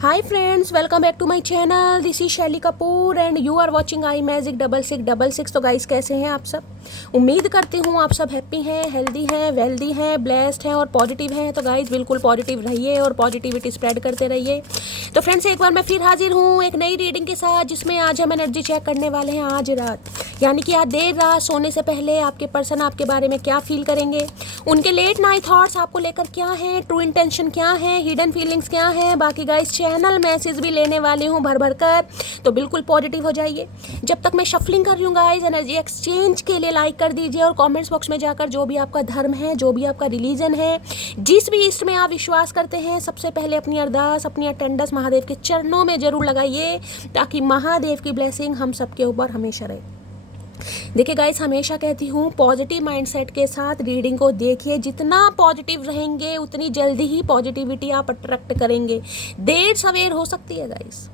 Hi friends, welcome back to my channel. This is शैली Kapoor and you are watching I magic 6666। तो guys कैसे हैं आप सब? उम्मीद करती हूँ आप सब हैप्पी हैं, हेल्दी हैं, वेल्दी हैं, ब्लेस्ड हैं और पॉजिटिव हैं। तो गाइस बिल्कुल पॉजिटिव रहिए और पॉजिटिविटी स्प्रेड करते रहिए। तो फ्रेंड्स एक बार मैं फिर हाजिर हूँ एक नई रीडिंग के साथ, जिसमें आज हम एनर्जी चेक करने वाले हैं आज रात, यानी कि आज देर रात सोने से पहले आपके पर्सन आपके बारे में क्या फील करेंगे, उनके लेट नाइट थॉट्स आपको लेकर क्या हैं, ट्रू इंटेंशन क्या है, हिडन फीलिंग्स क्या हैं। बाकी गाइस चैनल मैसेज भी लेने वाली हूँ भर भर कर, तो बिल्कुल पॉजिटिव हो जाइए। जब तक मैं शफलिंग कर रही हूँ गाइस, एनर्जी एक्सचेंज के लिए लाइक कर दीजिए और कमेंट्स बॉक्स में जाकर जो भी आपका धर्म है, जो भी आपका रिलीजन है, जिस भी इष्ट में आप विश्वास करते हैं, सबसे पहले अपनी अरदास, अपनी अटेंडेंस महादेव के चरणों में जरूर लगाइए, ताकि महादेव की ब्लेसिंग हम सबके ऊपर हमेशा रहे। देखिए गाइस, हमेशा कहती हूँ पॉजिटिव माइंडसेट के साथ रीडिंग को देखिए। जितना पॉजिटिव रहेंगे उतनी जल्दी ही पॉजिटिविटी आप अट्रैक्ट करेंगे। देर सवेर हो सकती है गाइस,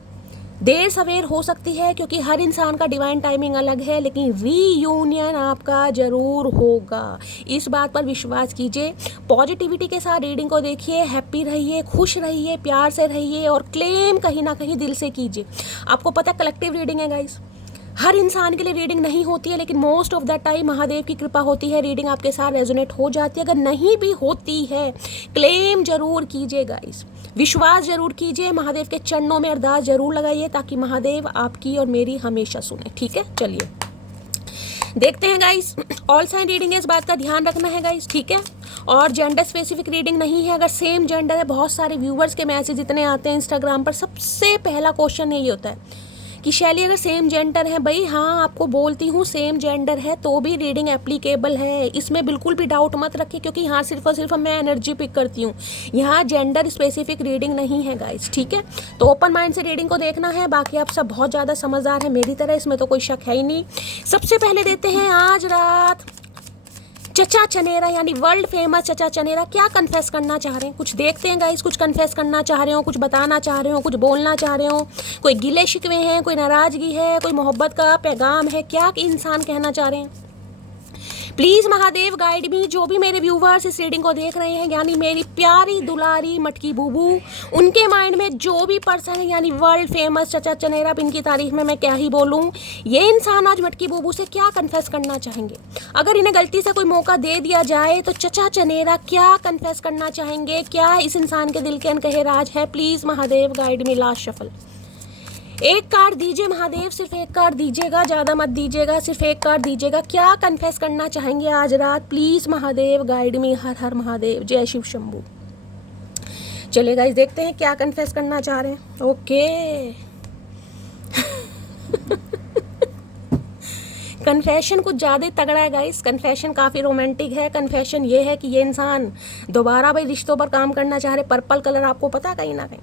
देर सवेर हो सकती है, क्योंकि हर इंसान का डिवाइन टाइमिंग अलग है, लेकिन रीयूनियन आपका जरूर होगा। इस बात पर विश्वास कीजिए। पॉजिटिविटी के साथ रीडिंग को देखिए, हैप्पी रहिए, खुश रहिए, प्यार से रहिए और क्लेम कहीं ना कहीं दिल से कीजिए। आपको पता कलेक्टिव रीडिंग है गाइस, हर इंसान के लिए रीडिंग नहीं होती है, लेकिन most of the time Mahadev की कृपा होती है, रीडिंग आपके साथ रेजोनेट हो जाती है। अगर नहीं भी होती है, क्लेम जरूर कीजिए गाइस, विश्वास जरूर कीजिए, महादेव के चरणों में अरदास जरूर लगाइए, ताकि महादेव आपकी और मेरी हमेशा सुने। ठीक है, चलिए देखते हैं गाइस। ऑल साइन रीडिंग है, इस बात का ध्यान रखना है गाइस, ठीक है। और जेंडर स्पेसिफिक रीडिंग नहीं है। अगर सेम जेंडर है, बहुत सारे व्यूवर्स के मैसेज इतने आते हैं इंस्टाग्राम पर, सबसे पहला क्वेश्चन यही होता है कि शैली अगर सेम जेंडर है, भाई हाँ आपको बोलती हूँ सेम जेंडर है तो भी रीडिंग एप्लीकेबल है, इसमें बिल्कुल भी डाउट मत रखिए, क्योंकि यहाँ सिर्फ और सिर्फ मैं एनर्जी पिक करती हूँ, यहाँ जेंडर स्पेसिफिक रीडिंग नहीं है गाइस, ठीक है। तो ओपन माइंड से रीडिंग को देखना है। बाकी आप सब बहुत ज़्यादा समझदार हैं मेरी तरह, इसमें तो कोई शक है ही नहीं। सबसे पहले देते हैं आज रात चचा चनेरा, यानी वर्ल्ड फेमस चचा चनेरा क्या कन्फेस करना चाह रहे हैं, कुछ देखते हैं गाइस। कुछ कन्फेस करना चाह रहे हो, कुछ बताना चाह रहे हो, कुछ बोलना चाह रहे हो, कोई गिले शिकवे हैं, कोई नाराजगी है, कोई मोहब्बत का पैगाम है, क्या इंसान कहना चाह रहे हैं। प्लीज़ महादेव गाइड मी। जो भी मेरे व्यूवर्स इस रीडिंग को देख रहे हैं, यानी मेरी प्यारी दुलारी मटकी बूबू, उनके माइंड में जो भी पर्सन है, यानी वर्ल्ड फेमस चचा चनेरा, इनकी तारीफ में मैं क्या ही बोलूँ, ये इंसान आज मटकी बूबू से क्या कन्फेस करना चाहेंगे। अगर इन्हें गलती से कोई मौका दे दिया जाए तो चचा चनेरा क्या कन्फेस करना चाहेंगे, क्या इस इंसान के दिल के अनकहे राज है। Please Mahadev guide me. Last shuffle, एक कार्ड दीजिए महादेव, सिर्फ एक कार्ड दीजिएगा, ज़्यादा मत दीजिएगा, सिर्फ एक कार्ड दीजिएगा। क्या कन्फेस करना चाहेंगे आज रात, प्लीज़ महादेव गाइड मी। हर हर महादेव, जय शिव शंभू। चलिए गाइस देखते हैं क्या कन्फेस करना चाह रहे हैं। ओके कन्फेशन कुछ ज़्यादा ही तगड़ा है गाइस, कन्फेशन काफ़ी रोमांटिक है। कन्फेशन ये है कि ये इंसान दोबारा भाई रिश्तों पर काम करना चाह रहे। पर्पल कलर आपको पता है कहीं ना कहीं,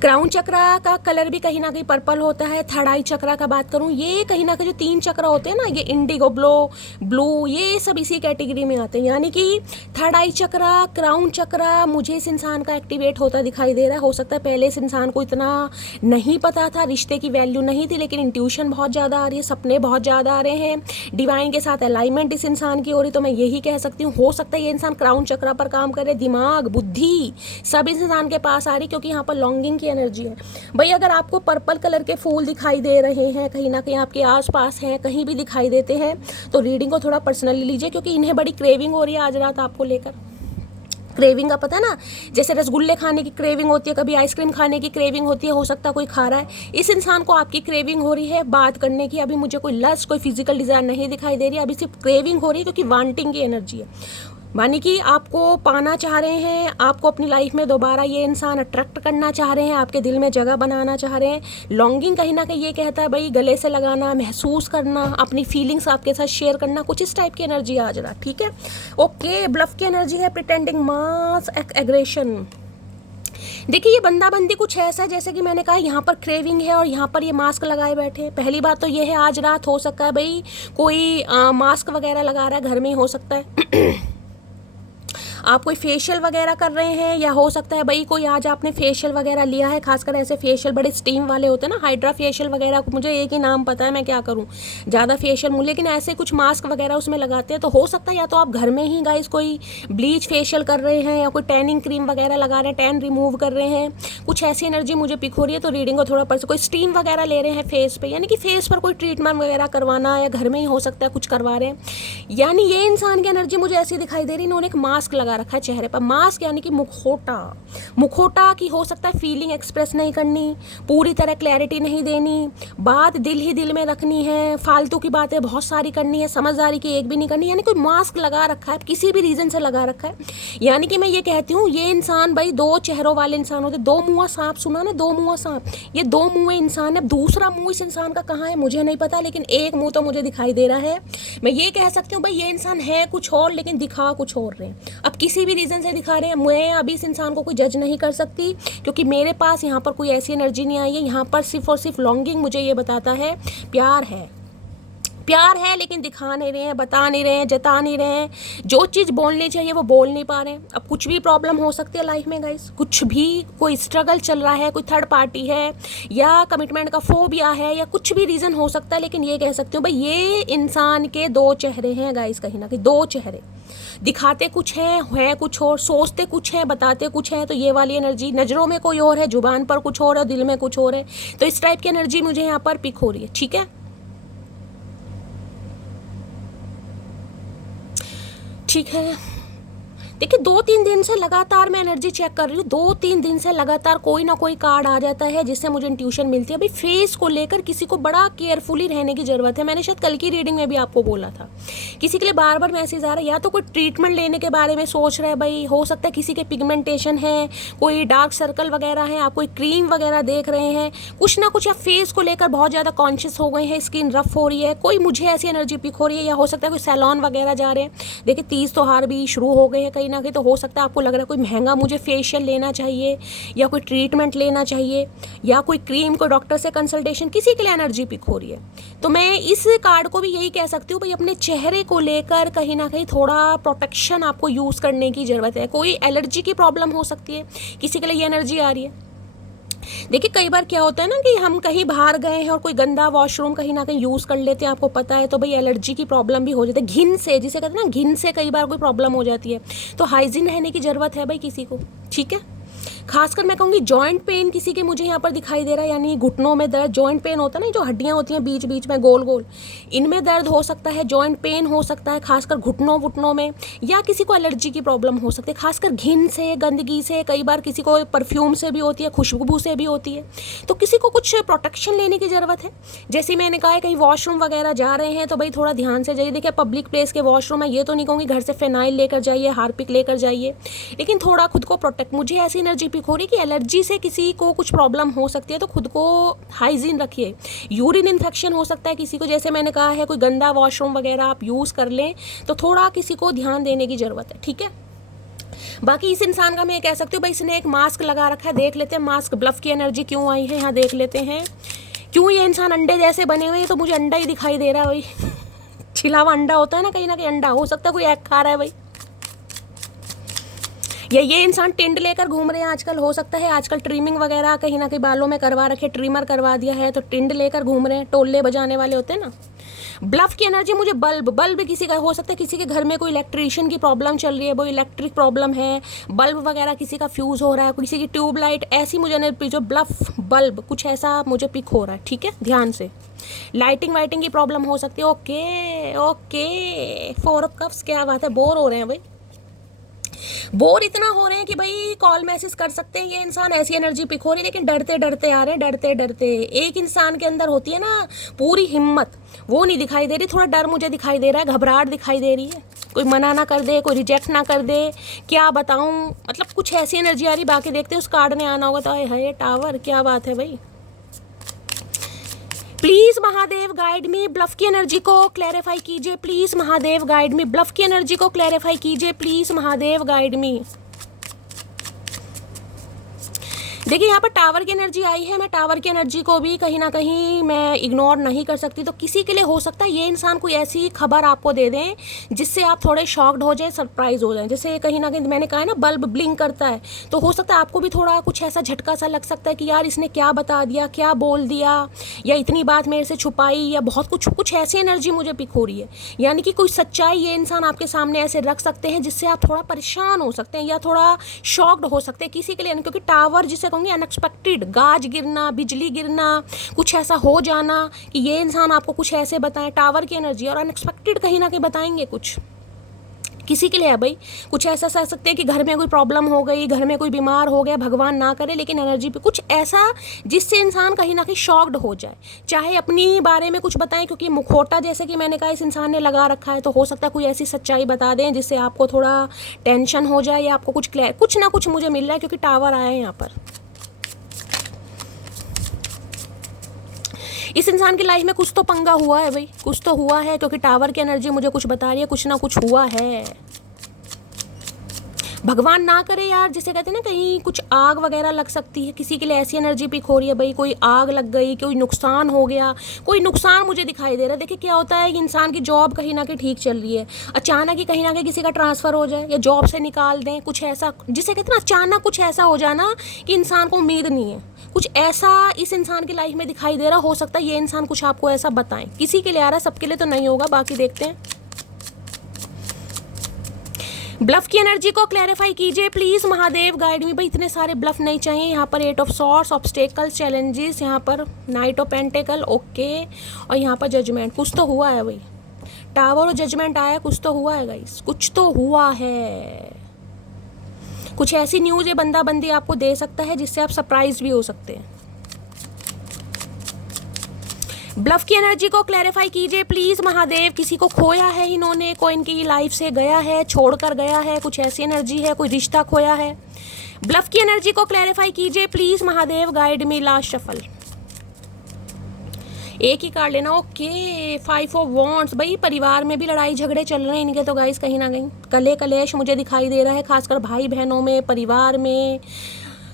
क्राउन चक्रा का कलर भी कहीं ना कहीं पर्पल होता है। थर्ड आई चक्रा का बात करूं, ये कहीं ना कहीं जो 3 चक्र होते हैं ना, ये इंडिगो ब्लू, ये सब इसी कैटेगरी में आते हैं। यानी कि थर्ड आई चक्रा, क्राउन चक्रा मुझे इस इंसान का एक्टिवेट होता दिखाई दे रहा है। हो सकता है पहले इस इंसान को इतना नहीं पता था, रिश्ते की वैल्यू नहीं थी, लेकिन इंट्यूशन बहुत ज़्यादा आ रही है, सपने बहुत ज़्यादा आ रहे हैं, डिवाइन के साथ अलाइनमेंट इस इंसान की हो रही। तो मैं यही कह सकती हूँ, हो सकता है ये इंसान क्राउन चक्रा पर काम करे, दिमाग बुद्धि सब इस इंसान के पास आ रही, क्योंकि यहाँ पर लॉन्गिंग एनर्जी है। भाई अगर आपको पर्पल कलर के फूल दिखाई दे रहे हैं, कहीं ना कहीं आपके आसपास हैं, कहीं भी दिखाई देते हैं, तो रीडिंग को थोड़ा पर्सनली लीजिए, क्योंकि इन्हें बड़ी क्रेविंग हो रही है आज रात आपको लेकर। क्रेविंग का पता है ना, जैसे रसगुल्ले खाने की क्रेविंग होती है, कभी आइसक्रीम खाने की क्रेविंग होती है, हो सकता है कोई खा रहा है। इस इंसान को आपकी क्रेविंग हो रही है बात करने की। अभी मुझे कोई लस्ट, कोई फिजिकल डिजायर नहीं दिखाई दे रही है, अभी सिर्फ क्रेविंग हो रही है, क्योंकि वांटिंग की एनर्जी है। मानी कि आपको पाना चाह रहे हैं, आपको अपनी लाइफ में दोबारा ये इंसान अट्रैक्ट करना चाह रहे हैं, आपके दिल में जगह बनाना चाह रहे हैं। लॉन्गिंग कहीं ना कहीं ये कहता है भाई गले से लगाना, महसूस करना, अपनी फीलिंग्स आपके साथ शेयर करना, कुछ इस टाइप की एनर्जी आज रहा, ठीक है। ओके, ब्लफ की एनर्जी है, प्रिटेंडिंग मास एग्रेशन। देखिए ये बंदा-बंदी कुछ ऐसा है, जैसे कि मैंने कहा यहाँ पर क्रेविंग है और यहाँ पर ये मास्क लगाए बैठे हैं। पहली बात तो ये है, आज रात हो सकता है भाई कोई मास्क वगैरह लगा रहा है, घर में ही हो सकता है। आप कोई फेशियल वगैरह कर रहे हैं, या हो सकता है भाई कोई आज आपने फेशियल वगैरह लिया है, खासकर ऐसे फेशियल बड़े स्टीम वाले होते हैं ना, हाइड्रा फेशियल वगैरह, मुझे एक ही नाम पता है, मैं क्या करूँ ज़्यादा फेशियल मुँह, लेकिन ऐसे कुछ मास्क वगैरह उसमें लगाते हैं। तो हो सकता है या तो आप घर में ही गाइस कोई ब्लीच फेशियल कर रहे हैं, या कोई टैनिंग क्रीम वगैरह लगा रहे हैं, टैन रिमूव कर रहे हैं, कुछ ऐसी एनर्जी मुझे पिक हो रही है। तो रीडिंग को थोड़ा पर कोई स्टीम वगैरह ले रहे हैं फेस पे, यानी कि फेस पर कोई ट्रीटमेंट वगैरह करवाना, या घर में ही हो सकता है कुछ करवा रहे हैं। यानी ये इंसान की एनर्जी मुझे ऐसी दिखाई दे रही है, इन्होंने एक मास्क लगा रखा है चेहरे पर। मास्क यानी कि मुखौटा की हो सकता है फीलिंग एक्सप्रेस नहीं करनी, पूरी तरह क्लैरिटी नहीं देनी, बात दिल ही दिल में रखनी है, फालतू की बातें बहुत सारी करनी है, समझदारी की एक भी नहीं करनी, यानी कोई मास्क लगा रखा है, किसी भी रीज़न से लगा रखा है। यानी कि मैं ये कहती हूँ ये इंसान भाई दो चेहरों वाले इंसान होते, दो मुँहा सांप, सुना ना, दो मुँहा सांप, ये दो मुँहे इंसान है। दूसरा मुँह इस इंसान का कहाँ है मुझे नहीं पता, लेकिन एक मुँह तो मुझे दिखाई दे रहा है। मैं ये कह सकती हूँ भाई ये इंसान है कुछ और, लेकिन दिखा कुछ और रहे हैं। अब किसी भी रीज़न से दिखा रहे हैं, मैं अभी इस इंसान को कोई जज नहीं कर सकती, क्योंकि मेरे पास यहाँ पर कोई ऐसी एनर्जी नहीं आई है। यहाँ पर सिर्फ और सिर्फ लॉन्गिंग मुझे ये बताता है प्यार है, लेकिन दिखा नहीं रहे हैं, बता नहीं रहे हैं, जता नहीं रहे हैं। जो चीज़ बोलनी चाहिए वो बोल नहीं पा रहे हैं। अब कुछ भी प्रॉब्लम हो सकती है लाइफ में गाइस, कुछ भी, कोई स्ट्रगल चल रहा है, कोई थर्ड पार्टी है, या कमिटमेंट का फोबिया है, या कुछ भी रीज़न हो सकता है। लेकिन ये कह सकती हूँ भाई ये इंसान के दो चेहरे हैं गाइस, कहीं ना कहीं दो चेहरे, दिखाते कुछ हैं कुछ और, सोचते कुछ हैं, बताते कुछ हैं। तो ये वाली एनर्जी, नज़रों में कोई और है, जुबान पर कुछ और है, दिल में कुछ और है। तो इस टाइप की एनर्जी मुझे यहाँ पर पिक हो रही है, ठीक है। ठीक है, देखिए 2-3 दिन से लगातार मैं एनर्जी चेक कर रही हूँ, 2-3 दिन से लगातार कोई ना कोई कार्ड आ जाता है जिससे मुझे इंट्यूशन मिलती है। भाई फेस को लेकर किसी को बड़ा केयरफुली रहने की ज़रूरत है। मैंने शायद कल की रीडिंग में भी आपको बोला था, किसी के लिए बार बार मैसेज आ रहा है, या तो कोई ट्रीटमेंट लेने के बारे में सोच रहा है भाई, हो सकता है किसी के पिगमेंटेशन है, कोई डार्क सर्कल वगैरह है, आप कोई क्रीम वगैरह देख रहे हैं, कुछ ना कुछ आप फेस को लेकर बहुत ज़्यादा कॉन्शियस हो गए हैं, स्किन रफ हो रही है, कोई मुझे ऐसी एनर्जी पिक हो रही है। या हो सकता है कोई सैलॉन वगैरह जा रहे हैं, देखिए 30 त्योहार भी शुरू हो गए हैं कहीं ना कहीं, तो हो सकता है आपको लग रहा है कोई महंगा मुझे फेशियल लेना चाहिए, या कोई ट्रीटमेंट लेना चाहिए, या कोई क्रीम, कोई डॉक्टर से कंसल्टेशन, किसी के लिए एनर्जी पिक हो रही है। तो मैं इस कार्ड को भी यही कह सकती हूँ भाई अपने चेहरे को लेकर कहीं ना कहीं थोड़ा प्रोटेक्शन आपको यूज़ करने की ज़रूरत है। कोई एलर्जी की प्रॉब्लम हो सकती है, किसी के लिए ये एनर्जी आ रही है। देखिए कई बार क्या होता है ना कि हम कहीं बाहर गए हैं और कोई गंदा वॉशरूम कहीं ना कहीं यूज़ कर लेते हैं, आपको पता है, तो भाई एलर्जी की प्रॉब्लम भी हो जाती है। घिन से, जिसे कहते हैं ना, घिन से कई बार कोई प्रॉब्लम हो जाती है। तो हाइजीन रहने की ज़रूरत है भाई किसी को, ठीक है। खासकर मैं कहूँगी जॉइंट पेन किसी के मुझे यहाँ पर दिखाई दे रहा है, यानी घुटनों में दर्द, जॉइंट पेन होता है ना, जो हड्डियाँ होती हैं बीच बीच में गोल गोल, इनमें दर्द हो सकता है, जॉइंट पेन हो सकता है, खासकर घुटनों में, या किसी को एलर्जी की प्रॉब्लम हो सकती है, खासकर घिन से, गंदगी से, कई बार किसी को परफ्यूम से भी होती है, खुशबू से भी होती है। तो किसी को कुछ प्रोटेक्शन लेने की ज़रूरत है। जैसे मैंने कहा है कहीं वॉशरूम वगैरह जा रहे हैं तो भाई थोड़ा ध्यान से जाइए। देखिए पब्लिक प्लेस के वॉशरूम है, ये तो नहीं कहूँगी घर से फिनाइल लेकर जाइए, हार्पिक लेकर जाइए, लेकिन थोड़ा खुद को प्रोटेक्ट, मुझे ऐसी एनर्जी पिक हो रही कि एलर्जी से किसी को कुछ प्रॉब्लम हो सकती है, तो खुद को हाइजीन रखिए। यूरिन इन्फेक्शन हो सकता है किसी को, जैसे मैंने कहा है कोई गंदा वॉशरूम वगैरह आप यूज़ कर लें, तो थोड़ा किसी को ध्यान देने की ज़रूरत है, ठीक है। बाकी इस इंसान का मैं ये कह सकती हूँ भाई इसने एक मास्क लगा रखा है, देख लेते हैं मास्क ब्लफ की एनर्जी क्यों आई है, यहाँ देख लेते हैं। क्यों ये इंसान अंडे जैसे बने हुए हैं, तो मुझे अंडा ही दिखाई दे रहा है भाई। छिला हुआ अंडा होता है ना कहीं अंडा, हो सकता है कोई एग खा रहा है भाई। या ये इंसान टिंड लेकर घूम रहे हैं आजकल, हो सकता है आजकल ट्रिमिंग वगैरह कहीं ना कहीं बालों में करवा रखे, ट्रिमर करवा दिया है, तो टिंड लेकर घूम रहे हैं, टोल्ले बजाने वाले होते हैं ना। ब्लफ की एनर्जी मुझे बल्ब किसी का हो सकता है, किसी के घर में कोई इलेक्ट्रिशियन की प्रॉब्लम चल रही है, वो इलेक्ट्रिक प्रॉब्लम है, बल्ब वगैरह किसी का फ्यूज़ हो रहा है, किसी की ट्यूबलाइट, ऐसी मुझे जो ब्लफ बल्ब कुछ ऐसा मुझे पिक हो रहा है, ठीक है, ध्यान से। लाइटिंग वाइटिंग की प्रॉब्लम हो सकती है। ओके 4 ऑफ कप्स, क्या बात है, बोर हो रहे हैं भाई, बोर इतना हो रहे हैं कि भाई कॉल मैसेज कर सकते हैं। ये इंसान ऐसी एनर्जी पिक हो रही है, लेकिन डरते डरते आ रहे हैं, डरते। एक इंसान के अंदर होती है ना पूरी हिम्मत, वो नहीं दिखाई दे रही, थोड़ा डर मुझे दिखाई दे रहा है, घबराहट दिखाई दे रही है, कोई मना ना कर दे, कोई रिजेक्ट ना कर दे, क्या बताऊं, मतलब कुछ ऐसी एनर्जी आ रही। बाकी देखते हैं उस कार्ड ने आना होगा तो है टावर, क्या बात है भाई। Please Mahadev guide me, bluff की एनर्जी को क्लैरिफाई कीजिए please Mahadev guide me, bluff की एनर्जी को क्लैरिफाई कीजिए प्लीज़ महादेव गाइड मी। देखिए यहाँ पर टावर की एनर्जी आई है, मैं टावर की एनर्जी को भी कहीं ना कहीं मैं इग्नोर नहीं कर सकती। तो किसी के लिए हो सकता है ये इंसान कोई ऐसी खबर आपको दे दें जिससे आप थोड़े शॉक्ड हो जाए, सरप्राइज हो जाए। जैसे कहीं ना कहीं मैंने कहा है ना बल्ब ब्लिंक करता है, तो हो सकता है आपको भी थोड़ा कुछ ऐसा झटका सा लग सकता है कि यार इसने क्या बता दिया, क्या बोल दिया, या इतनी बात मेरे से छुपाई, या बहुत कुछ ऐसी एनर्जी मुझे पिक हो रही है। यानी कि कोई सच्चाई ये इंसान आपके सामने ऐसे रख सकते हैं जिससे आप थोड़ा परेशान हो सकते हैं या थोड़ा शॉक्ड हो सकते हैं किसी के लिए। क्योंकि टावर जिसे कहूँगी अनएक्सपेक्टेड, गाज गिरना, बिजली गिरना, कुछ ऐसा हो जाना कि ये इंसान आपको कुछ ऐसे बताएं, टावर की एनर्जी और अनएक्सपेक्टेड कहीं ना कहीं बताएंगे कुछ किसी के लिए है भाई। कुछ ऐसा कह सकते हैं कि घर में कोई प्रॉब्लम हो गई, घर में कोई बीमार हो गया, भगवान ना करे, लेकिन एनर्जी पे कुछ ऐसा जिससे इंसान कहीं ना कहीं शॉक्ड हो जाए। चाहे अपनी बारे में कुछ बताएं, क्योंकि मुखौटा जैसे कि मैंने कहा इस इंसान ने लगा रखा है, तो हो सकता है कोई ऐसी सच्चाई बता दें जिससे आपको थोड़ा टेंशन हो जाए या आपको कुछ ना कुछ मुझे मिल रहा है, क्योंकि टावर आया है यहाँ पर। इस इंसान की लाइफ में कुछ तो पंगा हुआ है भाई, कुछ तो हुआ है, क्योंकि टावर की एनर्जी मुझे कुछ बता रही है, कुछ ना कुछ हुआ है। भगवान ना करे यार, जिसे कहते हैं ना कहीं कुछ आग वगैरह लग सकती है, किसी के लिए ऐसी एनर्जी पिक हो रही है भाई, कोई आग लग गई, कोई नुकसान हो गया, कोई नुकसान मुझे दिखाई दे रहा है। देखिए क्या होता है कि इंसान की जॉब कहीं ना कहीं ठीक चल रही है, अचानक ही कहीं ना कहीं किसी का ट्रांसफ़र हो जाए या जॉब से निकाल दें, कुछ ऐसा जिसे कहते हैं ना अचानक कुछ ऐसा हो जाना कि इंसान को उम्मीद नहीं है, कुछ ऐसा इस इंसान की लाइफ में दिखाई दे रहा। हो सकता है ये इंसान कुछ आपको ऐसा बताएं, किसी के लिए आ रहा है, सबके लिए तो नहीं होगा, बाकी देखते हैं। ब्लफ की एनर्जी को क्लैरिफाई कीजिए प्लीज महादेव, गाइड मी। भाई इतने सारे ब्लफ नहीं चाहिए यहाँ पर। 8 ऑफ सॉर्ड्स, ऑब्स्टेकल्स, चैलेंजेस, यहाँ पर नाइट ऑफ पेंटिकल, ओके, और यहाँ पर जजमेंट। कुछ तो हुआ है भाई, टावर और जजमेंट आया, कुछ तो हुआ है गाइस, कुछ तो हुआ है। कुछ ऐसी न्यूज़ ये बंदा बंदी आपको दे सकता है जिससे आप सरप्राइज भी हो सकते हैं। ब्लफ की एनर्जी को क्लैरिफाई कीजिए प्लीज महादेव। किसी को खोया है इन्होंने, कोई इनकी लाइफ से गया है, छोड़कर गया है, कुछ ऐसी एनर्जी है, कोई रिश्ता खोया है। ब्लफ की एनर्जी को क्लैरिफाई कीजिए please Mahadev, guide me. Last shuffle, एक ही कार्ड लेना, ओके। 5 of wands. भाई परिवार में भी लड़ाई झगड़े चल रहे हैं इनके तो गाइस, कहीं ना कहीं कले कलेश मुझे दिखाई दे रहा है, खासकर भाई बहनों में, परिवार में।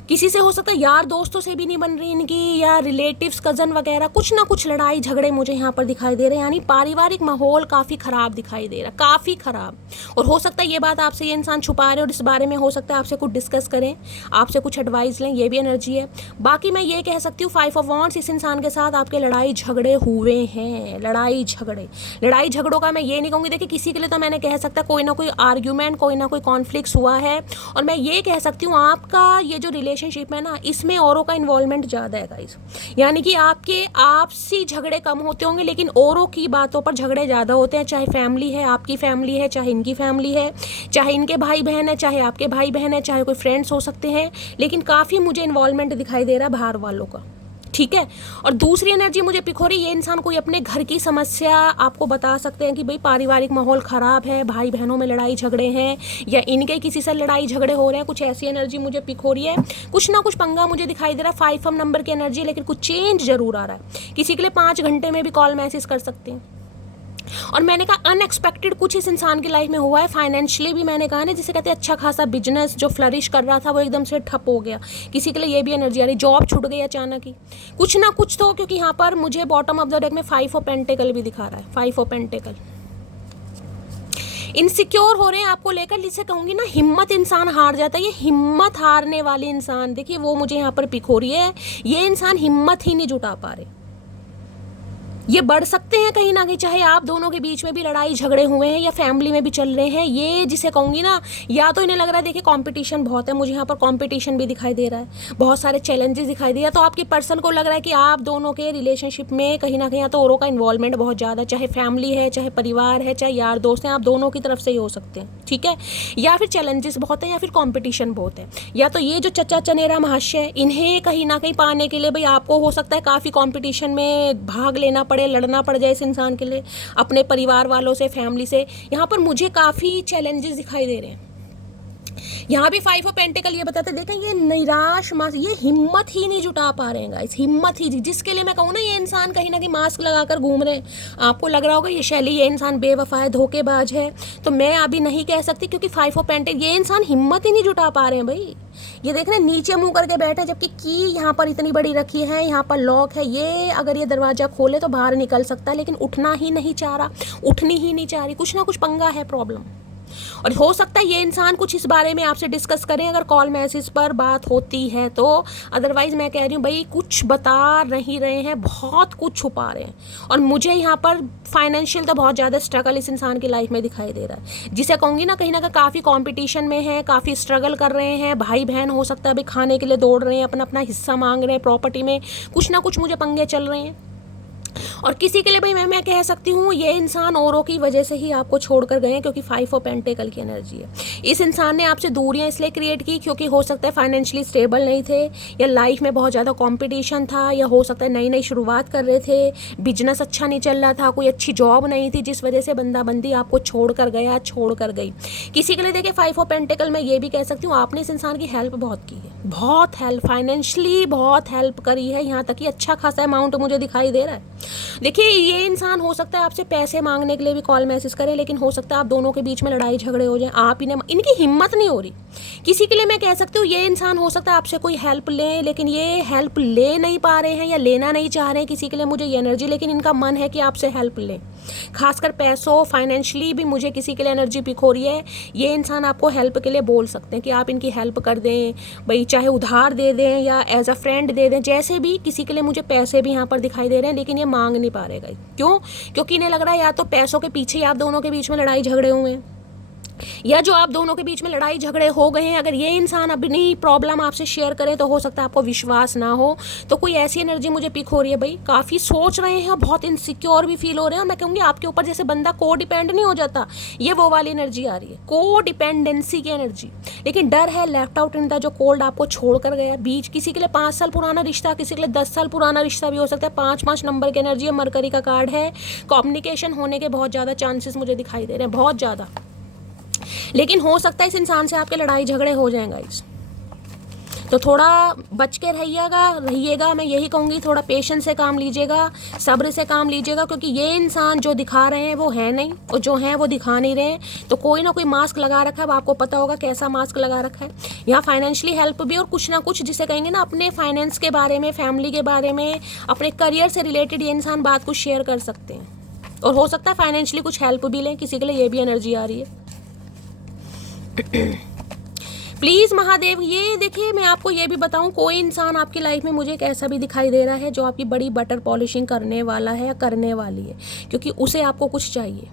किसी से हो सकता है यार दोस्तों से भी नहीं बन रही इनकी, या रिलेटिव्स, कज़न वगैरह, कुछ ना कुछ लड़ाई झगड़े मुझे यहाँ पर दिखाई दे रहे हैं। यानी पारिवारिक माहौल काफ़ी ख़राब दिखाई दे रहा है, काफ़ी ख़राब। और हो सकता है ये बात आपसे ये इंसान छुपा रहे और इस बारे में हो सकता है आपसे कुछ डिस्कस करें, आपसे कुछ एडवाइस लें, ये भी एनर्जी है। बाकी मैं ये कह सकती हूँ 5 ऑफ वॉन्ड्स, इस इंसान के साथ आपके लड़ाई झगड़े हुए हैं, लड़ाई झगड़ों का मैं ये नहीं कहूँगी। देखिए किसी के लिए तो मैंने कह सकता कोई ना कोई आर्ग्यूमेंट, कोई ना कोई कॉन्फ्लिक्ट हुआ है। और मैं ये कह सकती हूँ आपका ये जो रिलेशनशिप है ना, इसमें औरों का इन्वॉल्वमेंट ज़्यादा है गाइस। यानी कि आपके आपसी झगड़े कम होते होंगे, लेकिन औरों की बातों पर झगड़े ज़्यादा होते हैं। चाहे फैमिली है, आपकी फैमिली है, चाहे इनकी फैमिली है, चाहे इनके भाई बहन है, चाहे आपके भाई बहन है, चाहे कोई फ्रेंड्स हो सकते हैं, लेकिन काफ़ी मुझे इन्वॉल्वमेंट दिखाई दे रहा है बाहर वालों का, ठीक है। और दूसरी एनर्जी मुझे पिक हो रही है, ये इंसान कोई अपने घर की समस्या आपको बता सकते हैं कि भाई पारिवारिक माहौल ख़राब है, भाई बहनों में लड़ाई झगड़े हैं, या इनके किसी से लड़ाई झगड़े हो रहे हैं, कुछ ऐसी एनर्जी मुझे पिक हो रही है। कुछ ना कुछ पंगा मुझे दिखाई दे रहा है। 5 नंबर की एनर्जी, लेकिन कुछ चेंज जरूर आ रहा है। किसी के लिए 5 घंटे में भी कॉल मैसेज कर सकते हैं। और मैंने कहा अनएक्सपेक्टेड कुछ इस इंसान की लाइफ में हुआ है। फाइनेंशियली भी मैंने कहा ना, जिसे कहते हैं अच्छा खासा बिजनेस जो फ्लरिश कर रहा था वो एकदम से ठप हो गया। किसी के लिए ये भी एनर्जी आ रही, जॉब छूट गई अचानक ही, कुछ ना कुछ तो। क्योंकि यहाँ पर मुझे बॉटम ऑफ द डेक में 5 ऑफ पेंटिकल भी दिखा रहा है। 5 ऑफ पेंटिकल, इनसिक्योर हो रहे हैं आपको लेकर, जिसे कहूँगी ना हिम्मत इंसान हार जाता है। ये हिम्मत हारने वाले इंसान, देखिए वो मुझे यहाँ पर पिक हो रही है। ये इंसान हिम्मत ही नहीं जुटा पा रहे। ये बढ़ सकते हैं कहीं ना कहीं, चाहे आप दोनों के बीच में भी लड़ाई झगड़े हुए हैं या फैमिली में भी चल रहे हैं। ये जिसे कहूँगी ना, या तो इन्हें लग रहा है देखिए कंपटीशन बहुत है, मुझे यहाँ पर कंपटीशन भी दिखाई दे रहा है, बहुत सारे चैलेंजेस दिखाई दे रहा है। तो आपके पर्सन को लग रहा है कि आप दोनों के रिलेशनशिप में कहीं ना कहीं या तो औरों का इन्वॉल्वमेंट बहुत ज़्यादा, चाहे फैमिली है, चाहे परिवार है, चाहे यार दोस्त हैं, आप दोनों की तरफ से ही हो सकते हैं, ठीक है। या फिर चैलेंजेस बहुत है, या फिर कॉम्पिटिशन बहुत है, या तो ये जो चचा चनेरा महाशय, इन्हें कहीं ना कहीं पाने के लिए भाई आपको हो सकता है काफ़ी कॉम्पिटिशन में भाग लेना पड़े, लड़ना पड़ जाए इस इंसान के लिए, अपने परिवार वालों से, फैमिली से। यहाँ पर मुझे काफ़ी चैलेंजेस दिखाई दे रहे हैं। यहाँ भी 5 ऑफ पेंटिकल ये बताते, देखें ये निराश मास, ये हिम्मत ही नहीं जुटा पा रहे हैं गाइस, हिम्मत ही, जिसके लिए मैं कहूँ ना ये इंसान कहीं ना कहीं मास्क लगाकर घूम रहे हैं। आपको लग रहा होगा ये शैली, ये इंसान बेवफा है, धोखेबाज है, तो मैं अभी नहीं कह सकती, क्योंकि 5 ऑफ पेंटिकल, ये इंसान हिम्मत ही नहीं जुटा पा रहे हैं भाई। ये देख रहे हैं नीचे मुंह करके बैठे, जबकि की यहाँ पर इतनी बड़ी रखी है, यहाँ पर लॉक है, ये अगर ये दरवाजा खोले तो बाहर निकल सकता है, लेकिन उठना ही नहीं चाह रहा, उठनी ही नहीं चाह रही, कुछ ना कुछ पंगा है, प्रॉब्लम। और हो सकता है ये इंसान कुछ इस बारे में आपसे डिस्कस करें अगर कॉल मैसेज पर बात होती है तो, अदरवाइज मैं कह रही हूँ भाई कुछ बता नहीं रहे हैं, बहुत कुछ छुपा रहे हैं। और मुझे यहाँ पर फाइनेंशियल तो बहुत ज़्यादा स्ट्रगल इस इंसान की लाइफ में दिखाई दे रहा है, जिसे कहूँगी ना कहीं ना कहीं काफ़ी कॉम्पिटिशन में है, काफ़ी स्ट्रगल कर रहे हैं, भाई बहन हो सकता है अभी खाने के लिए दौड़ रहे हैं, अपना अपना हिस्सा मांग रहे हैं, प्रॉपर्टी में कुछ ना कुछ मुझे पंगे चल रहे हैं। और किसी के लिए भाई मैं कह सकती हूँ ये इंसान औरों की वजह से ही आपको छोड़कर गए हैं, क्योंकि 5 ऑफ पेंटिकल की एनर्जी है। इस इंसान ने आपसे दूरियां इसलिए क्रिएट की क्योंकि हो सकता है फाइनेंशियली स्टेबल नहीं थे, या लाइफ में बहुत ज़्यादा कंपटीशन था, या हो सकता है नई नई शुरुआत कर रहे थे, बिजनेस अच्छा नहीं चल रहा था, कोई अच्छी जॉब नहीं थी, जिस वजह से बंदी आपको छोड़ कर गया, छोड़ कर गई। किसी के लिए देखिए 5 ऑफ पेंटिकल मैं ये भी कह सकती हूँ आपने इस इंसान की हेल्प बहुत की है, बहुत हेल्प, फाइनेंशियली बहुत हेल्प करी है, यहाँ तक कि अच्छा खासा अमाउंट मुझे दिखाई दे रहा है। देखिए ये इंसान हो सकता है आपसे पैसे मांगने के लिए भी कॉल मैसेज करे, लेकिन हो सकता है आप दोनों के बीच में लड़ाई झगड़े हो जाए, आप इन्हें, इनकी हिम्मत नहीं हो रही। किसी के लिए मैं कह सकती हूँ ये इंसान हो सकता है आपसे कोई हेल्प लें, लेकिन ये हेल्प ले नहीं पा रहे हैं या लेना नहीं चाह रहे हैं, किसी के लिए मुझे ये एनर्जी, लेकिन इनका मन है कि आपसे हेल्प लें, खासकर पैसों, फाइनेंशियली भी मुझे किसी के लिए एनर्जी पिक हो रही है। ये इंसान आपको हेल्प के लिए बोल सकते हैं कि आप इनकी हेल्प कर दें भाई, चाहे उधार दे दें या एज अ फ्रेंड दे दें, जैसे भी। किसी के लिए मुझे पैसे भी यहाँ पर दिखाई दे रहे हैं, लेकिन ये मांग नहीं पा रहे गाइस। क्यों? क्योंकि इन्हें लग रहा है या तो पैसों के पीछे आप दोनों के बीच में लड़ाई झगड़े हुए हैं, या जो आप दोनों के बीच में लड़ाई झगड़े हो गए हैं, अगर ये इंसान अपनी प्रॉब्लम आपसे शेयर करे तो हो सकता है आपको विश्वास ना हो। तो कोई ऐसी एनर्जी मुझे पिक हो रही है भाई, काफ़ी सोच रहे हैं, बहुत इनसिक्योर भी फील हो रहे हैं, और मैं कहूँगी आपके ऊपर जैसे बंदा को डिपेंड नहीं हो जाता, ये वो वाली एनर्जी आ रही है, को डिपेंडेंसी की एनर्जी। लेकिन डर है लेफ्ट आउट इन द, जो कोल्ड आपको छोड़ कर गया बीच, किसी के लिए 5 साल पुराना रिश्ता, किसी के लिए 10 साल पुराना रिश्ता भी हो सकता है। 5 नंबर की एनर्जी है, मरकरी का कार्ड है, कम्युनिकेशन होने के बहुत ज़्यादा चांसेस मुझे दिखाई दे रहे हैं, बहुत ज़्यादा। लेकिन हो सकता है इस इंसान से आपके लड़ाई झगड़े हो जाएंगे गाइस, तो थोड़ा बच के रहिएगा। मैं यही कहूँगी, थोड़ा पेशेंस से काम लीजिएगा, सब्र से काम लीजिएगा, क्योंकि ये इंसान जो दिखा रहे हैं वो है नहीं, और जो हैं वो दिखा नहीं रहे हैं। तो कोई ना कोई मास्क लगा रखा है, आपको पता होगा कैसा मास्क लगा रखा है। यहाँ फाइनेंशियली हेल्प भी, और कुछ ना कुछ जिसे कहेंगे ना अपने फाइनेंस के बारे में, फैमिली के बारे में, अपने करियर से रिलेटेड ये इंसान बात कुछ शेयर कर सकते हैं, और हो सकता है फाइनेंशियली कुछ हेल्प भी लें, किसी के लिए ये भी एनर्जी आ रही है। प्लीज़ महादेव, ये देखिए मैं आपको ये भी बताऊं, कोई इंसान आपकी लाइफ में मुझे एक ऐसा भी दिखाई दे रहा है जो आपकी बड़ी बटर पॉलिशिंग करने वाला है या करने वाली है, क्योंकि उसे आपको कुछ चाहिए।